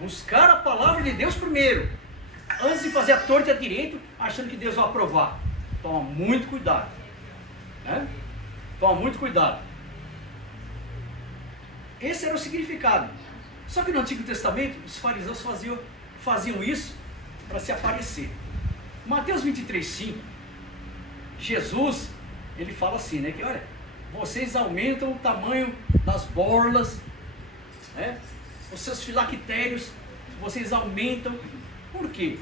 Buscar a palavra de Deus primeiro, antes de fazer a torta e a direito, achando que Deus vai aprovar. Toma muito cuidado. Né? Toma muito cuidado. Esse era o significado. Só que no Antigo Testamento, os fariseus faziam isso para se aparecer. Mateus 23:5 Jesus, ele fala assim, né? Que olha, vocês aumentam o tamanho das borlas, né? Os seus filactérios, vocês aumentam. Por quê?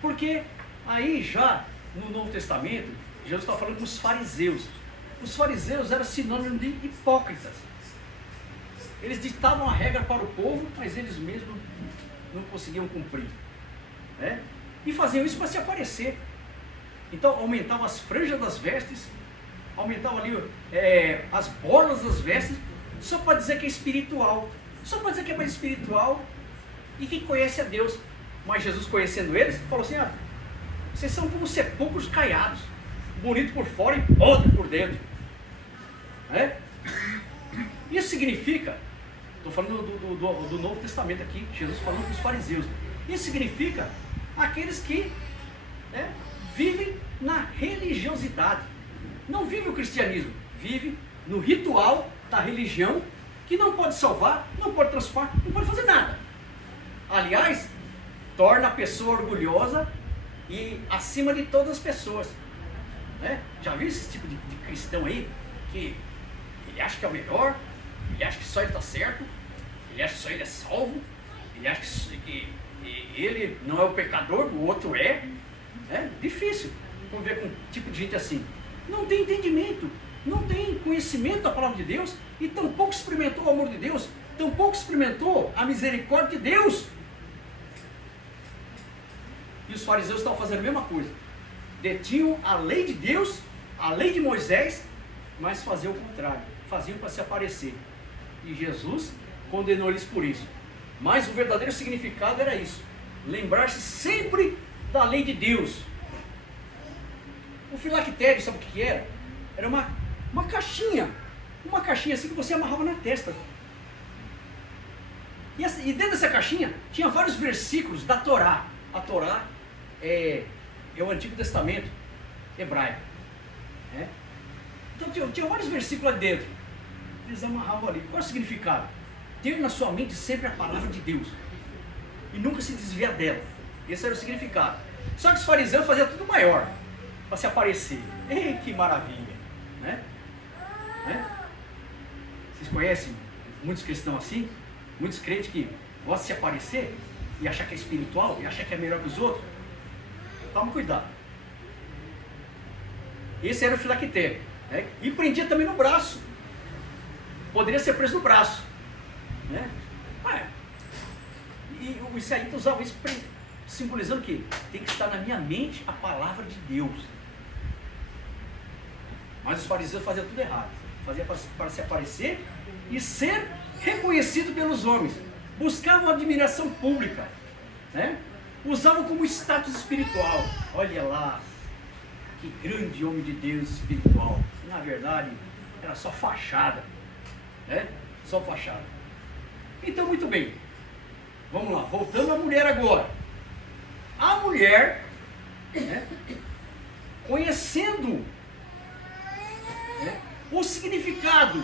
Porque aí já no Novo Testamento, Jesus está falando com os fariseus. Os fariseus eram sinônimo de hipócritas. Eles ditavam a regra para o povo, mas eles mesmos não conseguiam cumprir, né? E faziam isso para se aparecer. Então aumentavam as franjas das vestes, aumentavam ali as borlas das vestes, só para dizer que é espiritual, só para dizer que é mais espiritual e que conhece a Deus. Mas Jesus, conhecendo eles, falou assim: vocês são como sepulcros caiados, bonito por fora e podre por dentro, né? Isso significa, estou falando do Novo Testamento aqui, Jesus falando com os fariseus, isso significa aqueles que, né, vivem na religiosidade, não vive o cristianismo, vive no ritual da religião, que não pode salvar, não pode transformar, não pode fazer nada. Aliás, torna a pessoa orgulhosa e acima de todas as pessoas, né? Já viu esse tipo de cristão aí, que ele acha que é o melhor, ele acha que só ele está certo, ele acha que só ele é salvo, ele acha que ele não é o pecador, o outro é. É difícil conviver com um tipo de gente assim. Não tem entendimento, não tem conhecimento da palavra de Deus e tampouco experimentou o amor de Deus, tampouco experimentou a misericórdia de Deus. E os fariseus estavam fazendo a mesma coisa. Detinham a lei de Deus, a lei de Moisés, mas faziam o contrário, faziam para se aparecer. E Jesus condenou eles por isso. Mas o verdadeiro significado era isso: lembrar-se sempre da lei de Deus. O filactério, sabe o que era? Era uma caixinha assim que você amarrava na testa. E dentro dessa caixinha tinha vários versículos da Torá. A Torá é o Antigo Testamento hebraico, né? Então tinha vários versículos lá dentro. Eles amarravam ali. Qual é o significado? Ter na sua mente sempre a palavra de Deus e nunca se desviar dela. Esse era o significado. Só que os fariseus faziam tudo maior para se aparecer. Ei, que maravilha, né? Vocês conhecem muitos cristãos assim? Muitos crentes que gostam de se aparecer e achar que é espiritual e achar que é melhor que os outros. Toma cuidado. Esse era o filactério, né? E prendia também no braço. Poderia ser preso no braço, né? E os israelitas usavam isso simbolizando que tem que estar na minha mente a palavra de Deus. Mas os fariseus faziam tudo errado. Faziam para se aparecer e ser reconhecido pelos homens. Buscavam admiração pública, né? Usavam como status espiritual. Olha lá, que grande homem de Deus espiritual. Na verdade, era só fachada, né? Só fachada. Então, muito bem. Vamos lá, voltando à mulher agora. A mulher, né, conhecendo, né, o significado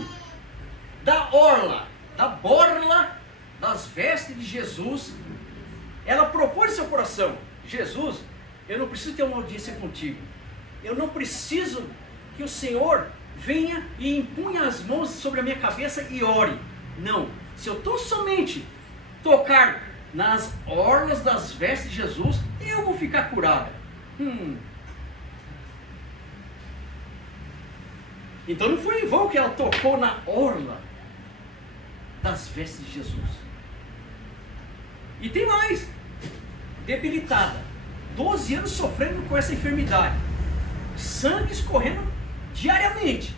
da orla, da borla das vestes de Jesus, ela propôs em seu coração: Jesus, eu não preciso ter uma audiência contigo, eu não preciso que o Senhor venha e impunha as mãos sobre a minha cabeça e ore. Não, se eu tão somente tocar nas orlas das vestes de Jesus, eu vou ficar curada. Então não foi em vão que ela tocou na orla das vestes de Jesus. E tem mais: debilitada, 12 anos sofrendo com essa enfermidade, sangue escorrendo diariamente,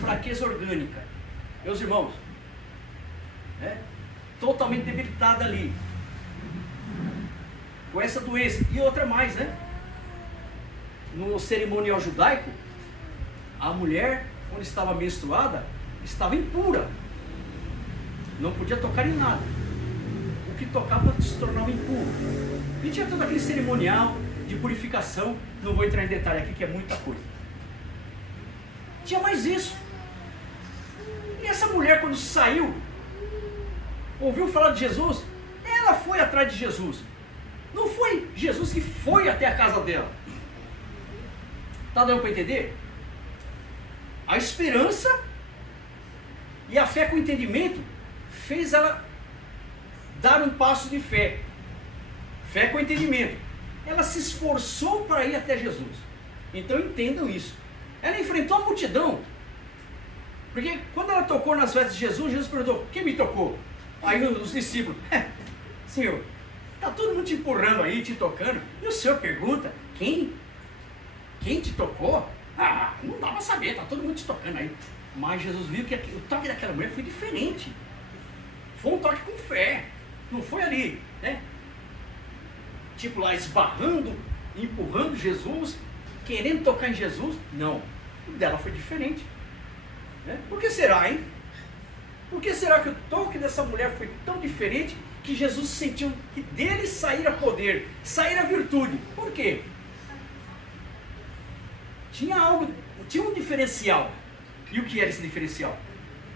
fraqueza orgânica. Meus irmãos, né, totalmente debilitada ali, com essa doença. E outra mais, né? No cerimonial judaico, a mulher, quando estava menstruada, estava impura, não podia tocar em nada. O que tocava se tornava impuro. E tinha todo aquele cerimonial de purificação. Não vou entrar em detalhe aqui, que é muita coisa. Tinha mais isso. E essa mulher, quando saiu, ouviu falar de Jesus, ela foi atrás de Jesus. Não foi Jesus que foi até a casa dela. Está dando para entender? A esperança e a fé com entendimento fez ela dar um passo de fé. Fé com entendimento. Ela se esforçou para ir até Jesus. Então entendam isso. Ela enfrentou a multidão. Porque quando ela tocou nas vestes de Jesus, Jesus perguntou: quem me tocou? Aí os discípulos: Senhor, está todo mundo te empurrando aí, te tocando. E o Senhor pergunta: quem? Quem te tocou? Ah, não dá para saber, está todo mundo te tocando aí. Mas Jesus viu que o toque daquela mulher foi diferente. Foi um toque com fé. Não foi ali, né? Tipo lá esbarrando, empurrando Jesus, querendo tocar em Jesus. Não, o dela foi diferente. Né? Por que será, hein? Por que será que o toque dessa mulher foi tão diferente que Jesus sentiu que dele saíra poder, saíra virtude? Por quê? Tinha algo, tinha um diferencial. E o que era esse diferencial?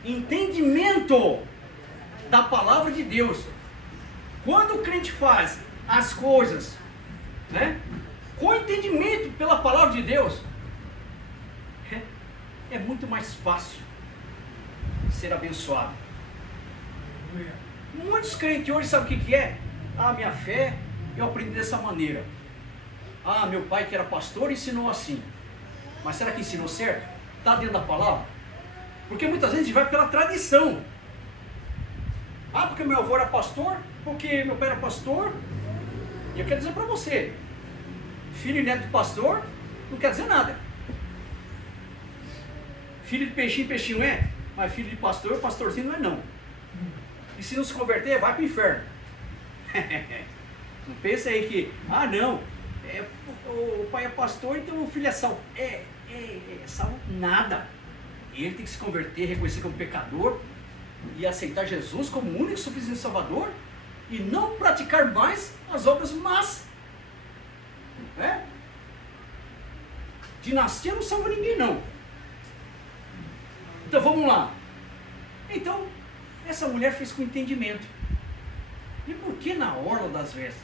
Entendimento da palavra de Deus. Quando o crente faz as coisas, né, com entendimento pela palavra de Deus, é muito mais fácil ser abençoado. Muitos crentes hoje sabem o que é? Ah, minha fé, eu aprendi dessa maneira. Ah, meu pai que era pastor ensinou assim. Mas será que ensinou certo? Está dentro da palavra? Porque muitas vezes a gente vai pela tradição. Ah, porque meu avô era pastor, porque meu pai era pastor. E eu quero dizer para você, filho e neto de pastor não quer dizer nada. Filho de peixinho, peixinho é, mas filho de pastor, pastorzinho não é não. E se não se converter, vai para o inferno. Não pensa aí que, ah não, o pai é pastor, então o filho é salvo. É salvo nada. Ele tem que se converter, reconhecer como pecador e aceitar Jesus como único e suficiente Salvador e não praticar mais as obras más. Né? Dinastia não salva ninguém não. Então vamos lá. Então, essa mulher fez com entendimento. E por que na orla das vestes?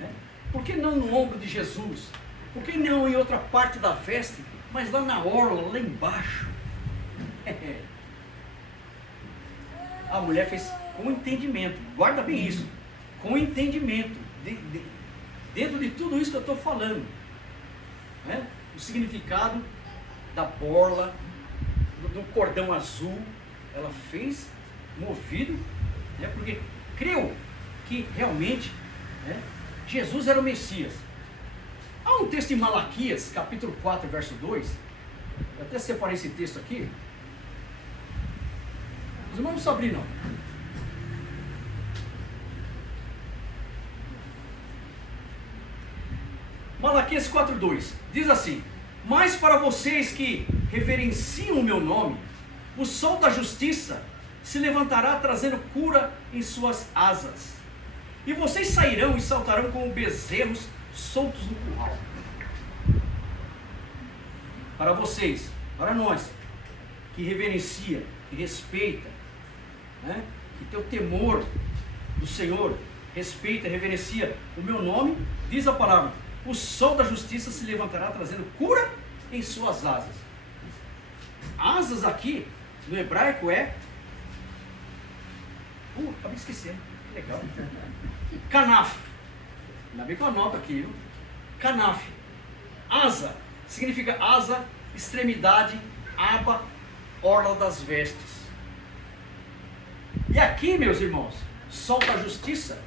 Né? Por que não no ombro de Jesus? Por que não em outra parte da veste? Mas lá na orla, lá embaixo. A mulher fez com entendimento. Guarda bem isso. Com entendimento. Dentro de tudo isso que eu estou falando. Né? O significado da borla, do cordão azul. Ela fez movido, né? Porque creu que realmente, né, Jesus era o Messias. Há um texto em Malaquias, capítulo 4, verso 2. Eu até separei esse texto aqui. Os irmãos não sabem abrir, não. Malaquias 4:2 diz assim: mas para vocês que reverenciam o meu nome, o sol da justiça se levantará trazendo cura em suas asas, e vocês sairão e saltarão como bezerros soltos no curral. Para vocês, para nós, que reverencia, que respeita, né, que tem o temor do Senhor, respeita, reverencia o meu nome, diz a palavra: o sol da justiça se levantará trazendo cura em suas asas. Asas aqui, no hebraico é... acabei de esquecer, legal. Canaf. Ainda bem que eu anoto aqui, viu? Canaf. Asa, significa asa, extremidade, aba, orla das vestes. E aqui, meus irmãos, sol da justiça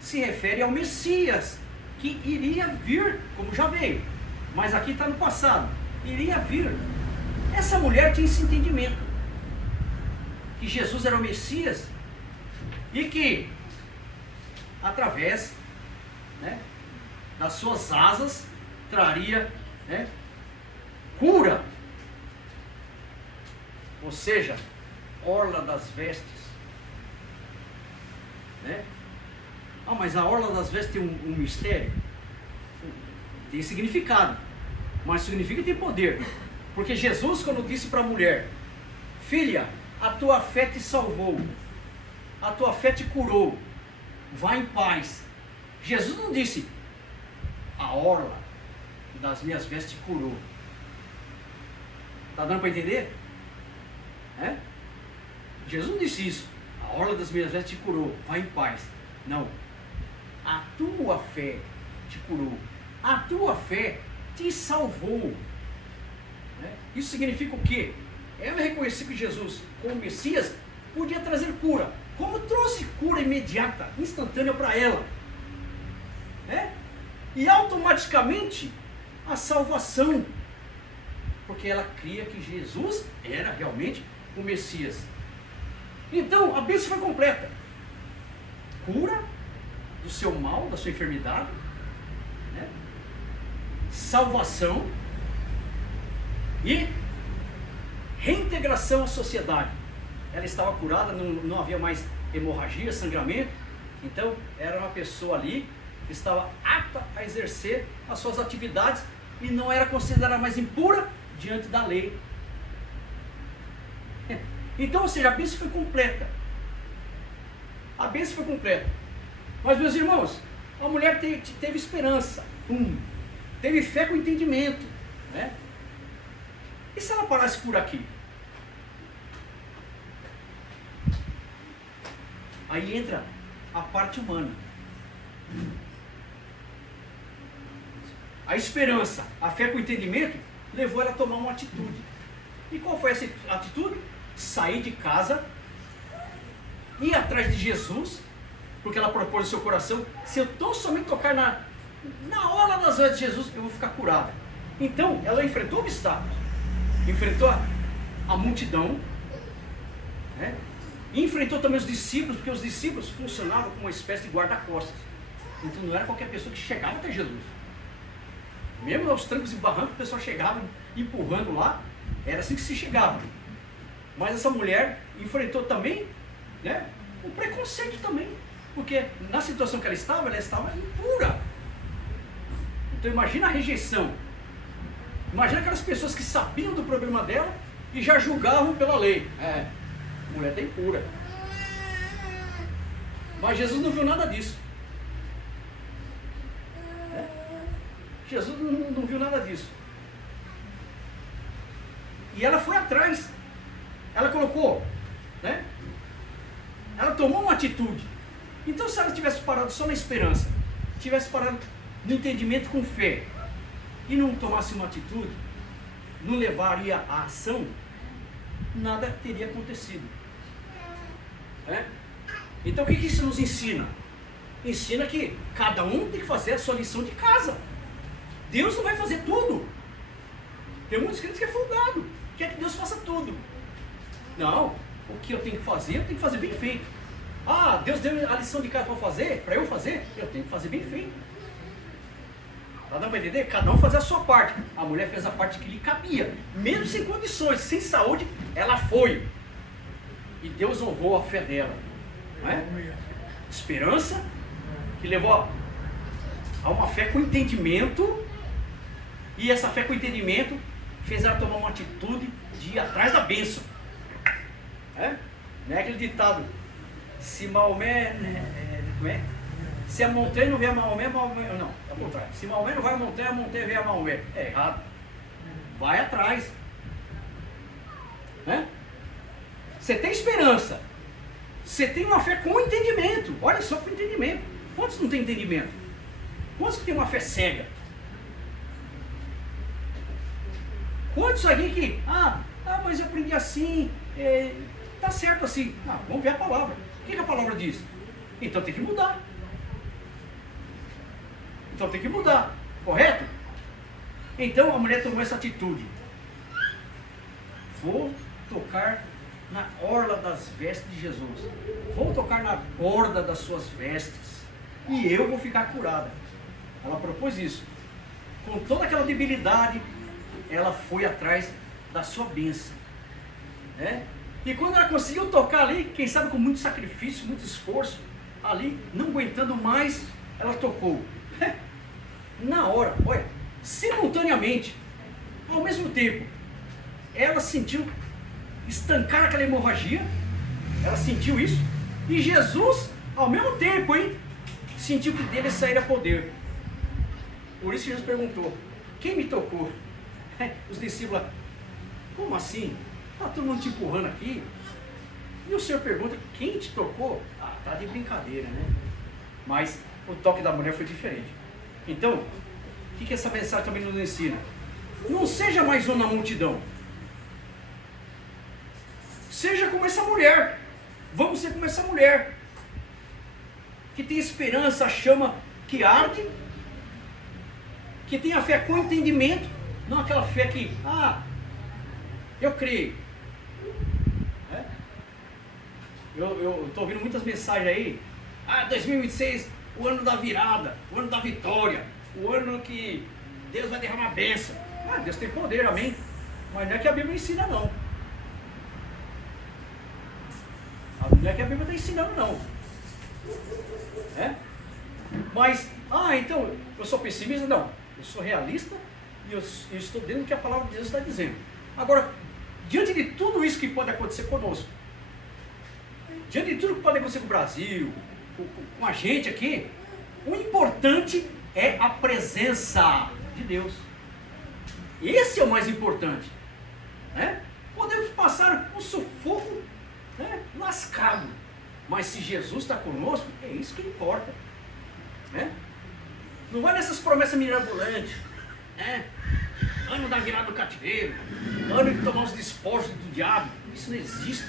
se refere ao Messias, que iria vir, como já veio, mas aqui está no passado, iria vir. Essa mulher tinha esse entendimento, que Jesus era o Messias, e que, através, né, das suas asas, traria, né, cura, ou seja, orla das vestes, né? Ah, mas a orla das vestes tem um mistério? Tem significado, mas significa que tem poder, porque Jesus, quando disse para a mulher: filha, a tua fé te salvou, a tua fé te curou, vá em paz. Jesus não disse: a orla das minhas vestes te curou. Está dando para entender? É? Jesus não disse isso. A orla das minhas vestes te curou. Vai em paz. Não. A tua fé te curou. A tua fé te salvou. Né? Isso significa o quê? Ela reconheceu que Jesus, como Messias, podia trazer cura. Como trouxe cura imediata, instantânea para ela. Né? E automaticamente a salvação. Porque ela cria que Jesus era realmente o Messias. Então, a bênção foi completa. Cura do seu mal, da sua enfermidade. Né? Salvação. E reintegração à sociedade. Ela estava curada, não havia mais hemorragia, sangramento. Então, era uma pessoa ali que estava apta a exercer as suas atividades e não era considerada mais impura diante da lei. Então, ou seja, a bênção foi completa. A bênção foi completa. Mas, meus irmãos, a mulher teve esperança. Teve fé com entendimento. Né? E se ela parasse por aqui? Aí entra a parte humana. A esperança, a fé com entendimento, levou ela a tomar uma atitude. E qual foi essa atitude? Sair de casa, ir atrás de Jesus, porque ela propôs no seu coração, se eu tão somente tocar na orla das vestes de Jesus, eu vou ficar curada. Então, ela enfrentou obstáculos, enfrentou a multidão, né? E enfrentou também os discípulos, porque os discípulos funcionavam como uma espécie de guarda-costas. Então não era qualquer pessoa que chegava até Jesus. Mesmo aos trancos e barrancos, o pessoal chegava empurrando lá, era assim que se chegava. Mas essa mulher enfrentou também, né, o preconceito também, porque na situação que ela estava impura. Então imagina a rejeição. Imagina aquelas pessoas que sabiam do problema dela e já julgavam pela lei. A mulher está impura. Mas Jesus não viu nada disso. Jesus não viu nada disso. E ela foi atrás. Ela colocou, né? Ela tomou uma atitude. Então, se ela tivesse parado só na esperança, tivesse parado no entendimento com fé, e não tomasse uma atitude, não levaria a ação, nada teria acontecido. Né? Então, o que isso nos ensina? Ensina que cada um tem que fazer a sua lição de casa. Deus não vai fazer tudo. Tem muitos crentes que é folgado, quer que Deus faça tudo. Não, o que eu tenho que fazer, eu tenho que fazer bem feito. Deus deu a lição de casa para eu fazer, eu tenho que fazer bem feito. Tá dando para entender? Cada um fazer a sua parte. A mulher fez a parte que lhe cabia, mesmo sem condições, sem saúde, ela foi. E Deus honrou a fé dela. Não é? Esperança, que levou a uma fé com entendimento. E essa fé com entendimento fez ela tomar uma atitude de ir atrás da bênção. Não é aquele ditado, se Maomé, se a montanha não vê a Maomé, não, é o contrário. Se Maomé não vai a montanha vê a Maomé. É errado. Vai atrás. Né? Você tem esperança. Você tem uma fé com entendimento. Olha só, com entendimento. Quantos não tem entendimento? Quantos que tem uma fé cega? Quantos aqui que, mas eu aprendi assim, tá certo assim. Vamos ver a palavra. O que a palavra diz? Então tem que mudar. Correto? Então a mulher tomou essa atitude. Vou tocar na orla das vestes de Jesus. Vou tocar na borda das suas vestes. E eu vou ficar curada. Ela propôs isso. Com toda aquela debilidade, ela foi atrás da sua bênção. Né? E quando ela conseguiu tocar ali, quem sabe com muito sacrifício, muito esforço, ali, não aguentando mais, ela tocou. Na hora, olha, simultaneamente, ao mesmo tempo, ela sentiu estancar aquela hemorragia, ela sentiu isso, e Jesus, ao mesmo tempo, sentiu que dele saíra poder. Por isso Jesus perguntou, quem me tocou? Os discípulos, Como assim? Tá todo mundo te empurrando aqui? E o senhor pergunta, quem te tocou? Ah, tá de brincadeira, né? Mas o toque da mulher foi diferente. Então, o que essa mensagem também nos ensina? Não seja mais um na multidão. Seja como essa mulher. Vamos ser como essa mulher. Que tem esperança, a chama que arde. Que tem a fé com entendimento. Não aquela fé que, eu creio. É? Eu estou ouvindo muitas mensagens aí. 2026, o ano da virada, o ano da vitória, o ano que Deus vai derramar bênção. Deus tem poder, amém? Mas não é que a Bíblia ensina, não. Não é que a Bíblia está ensinando, não. É? Mas, então, eu sou pessimista? Não. Eu sou realista e eu estou dentro do que a palavra de Deus está dizendo. Agora, diante de tudo isso que pode acontecer conosco, diante de tudo que pode acontecer com o Brasil, com a gente aqui, o importante é a presença de Deus. Esse é o mais importante. Né? Podemos passar um sufoco, né, lascado, mas se Jesus está conosco, é isso que importa. Né? Não vai nessas promessas mirabolantes, né? Ano da virada do cativeiro, ano de tomar os despojos do diabo. Isso não existe.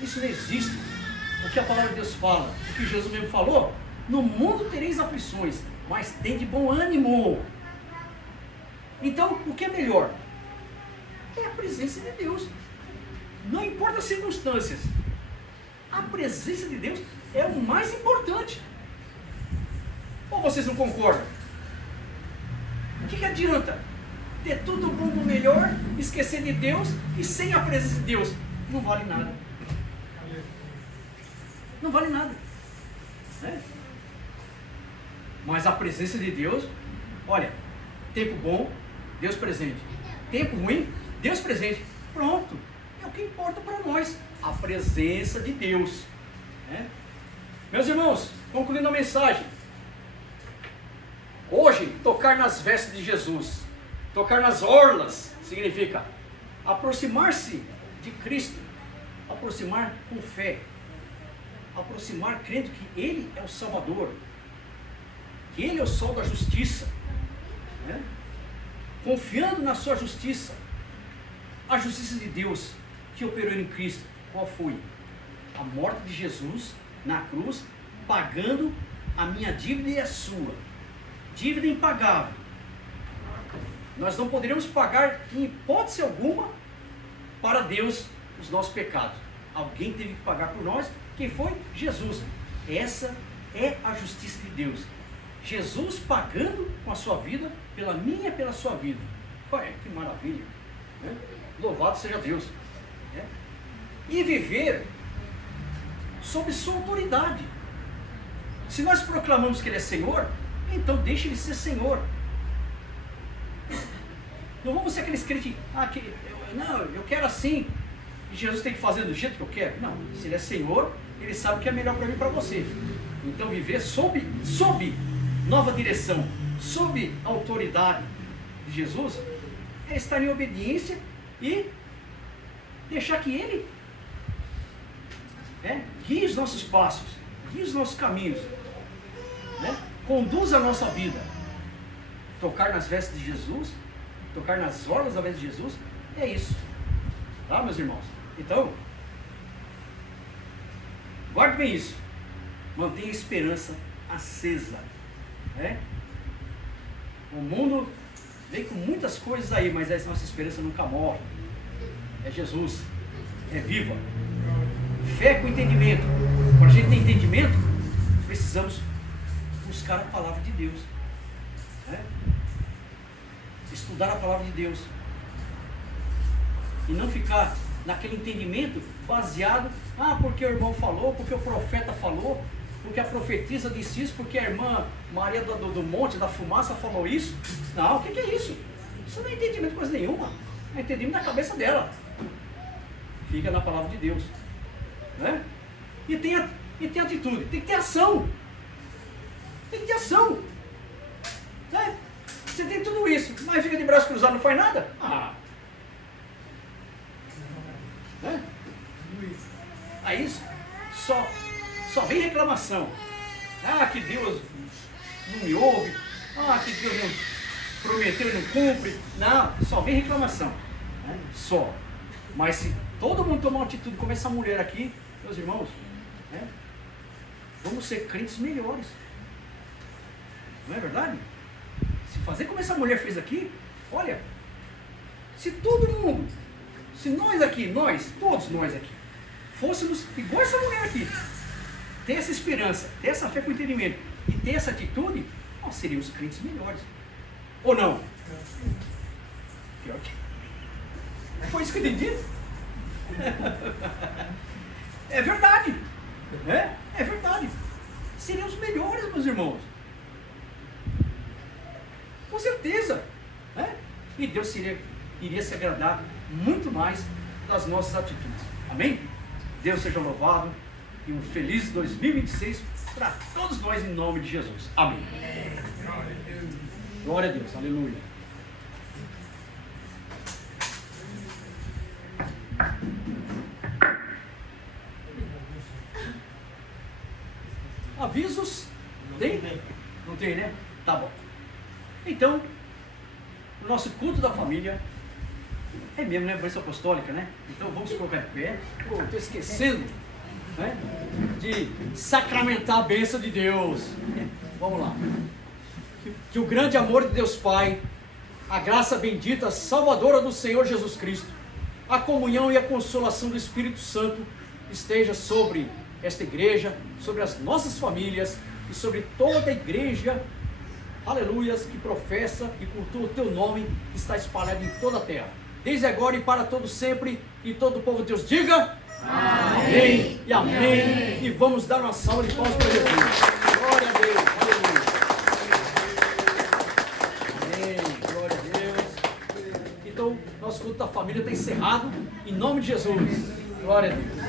Isso não existe. O que a palavra de Deus fala, o que Jesus mesmo falou, no mundo tereis aflições, mas tem de bom ânimo. Então, o que é melhor? É a presença de Deus. Não importa as circunstâncias. A presença de Deus é o mais importante. Ou vocês não concordam? O que adianta ter tudo bom do melhor, esquecer de Deus e sem a presença de Deus? Não vale nada. Não vale nada. Né? Mas a presença de Deus, olha, tempo bom, Deus presente. Tempo ruim, Deus presente. Pronto. É o que importa para nós. A presença de Deus. Né? Meus irmãos, concluindo a mensagem. Hoje, tocar nas vestes de Jesus, tocar nas orlas, significa aproximar-se de Cristo, aproximar com fé, aproximar crendo que Ele é o Salvador, que Ele é o sol da justiça, né? Confiando na sua justiça, a justiça de Deus que operou em Cristo. Qual foi? A morte de Jesus na cruz, pagando a minha dívida e a sua. Dívida impagável. Nós não poderíamos pagar em hipótese alguma para Deus os nossos pecados. Alguém teve que pagar por nós. Quem foi? Jesus. Essa é a justiça de Deus. Jesus pagando com a sua vida pela minha e pela sua vida. Olha, que maravilha. Né? Louvado seja Deus. Né? E viver sob sua autoridade. Se nós proclamamos que Ele é Senhor, então deixe Ele ser Senhor. Não vamos ser aqueles crentes, eu quero assim, e Jesus tem que fazer do jeito que eu quero. Não, se Ele é Senhor, Ele sabe o que é melhor para mim e para você. Então viver sob nova direção, sob a autoridade de Jesus, é estar em obediência e deixar que Ele guie os nossos passos, guie os nossos caminhos, né? Conduz a nossa vida. Tocar nas vestes de Jesus, tocar nas orlas da veste de Jesus, é isso. Tá, meus irmãos? Então, guarde bem isso. Mantenha a esperança acesa. Né? O mundo vem com muitas coisas aí, mas essa nossa esperança nunca morre. É Jesus. É viva. Fé com entendimento. Para a gente ter entendimento, precisamos buscar a palavra de Deus. Né? Estudar a palavra de Deus. E não ficar naquele entendimento baseado, porque o irmão falou, porque o profeta falou, porque a profetisa disse isso, porque a irmã Maria do Monte da Fumaça falou isso. Não, o que é isso? Isso não é entendimento de coisa nenhuma. É entendimento da cabeça dela. Fica na palavra de Deus. Né? E tem atitude, tem que ter ação. Tem que ter ação. Né? Você tem tudo isso, mas fica de braço cruzado, não faz nada? Né? Aí só vem reclamação. Ah, que Deus não me ouve. Ah, que Deus não prometeu e não cumpre. Não, só vem reclamação. Né? Só. Mas se todo mundo tomar uma atitude como essa mulher aqui, meus irmãos, né? Vamos ser crentes melhores. Não é verdade? Se fazer como essa mulher fez aqui, olha, se todo mundo, se nós aqui, todos nós aqui, fôssemos igual essa mulher aqui, ter essa esperança, ter essa fé com entendimento e ter essa atitude, nós seríamos crentes melhores. Ou não? Pior que... Foi isso que eu entendi. É verdade. É verdade. Seríamos melhores, meus irmãos. Com certeza. Né? E Deus iria se agradar muito mais das nossas atitudes. Amém? Deus seja louvado e um feliz 2026 para todos nós em nome de Jesus. Amém. Glória a Deus. Aleluia. Avisos? Tem? Não tem, né? Tá bom. Então, o nosso culto da família é mesmo, né? Bênção apostólica, né? Então vamos colocar de pé. Pô, estou esquecendo, né? De sacramentar a bênção de Deus. Vamos lá. Que o grande amor de Deus Pai, a graça bendita, salvadora do Senhor Jesus Cristo, a comunhão e a consolação do Espírito Santo esteja sobre esta igreja, sobre as nossas famílias e sobre toda a igreja, aleluias, que professa e cultua o teu nome, que está espalhado em toda a terra, desde agora e para todo sempre, e todo o povo de Deus diga amém e amém. E vamos dar uma salva de palmas para Jesus. Glória a Deus, aleluia. Amém, glória a Deus. Então, nosso culto da família está encerrado, em nome de Jesus. Glória a Deus.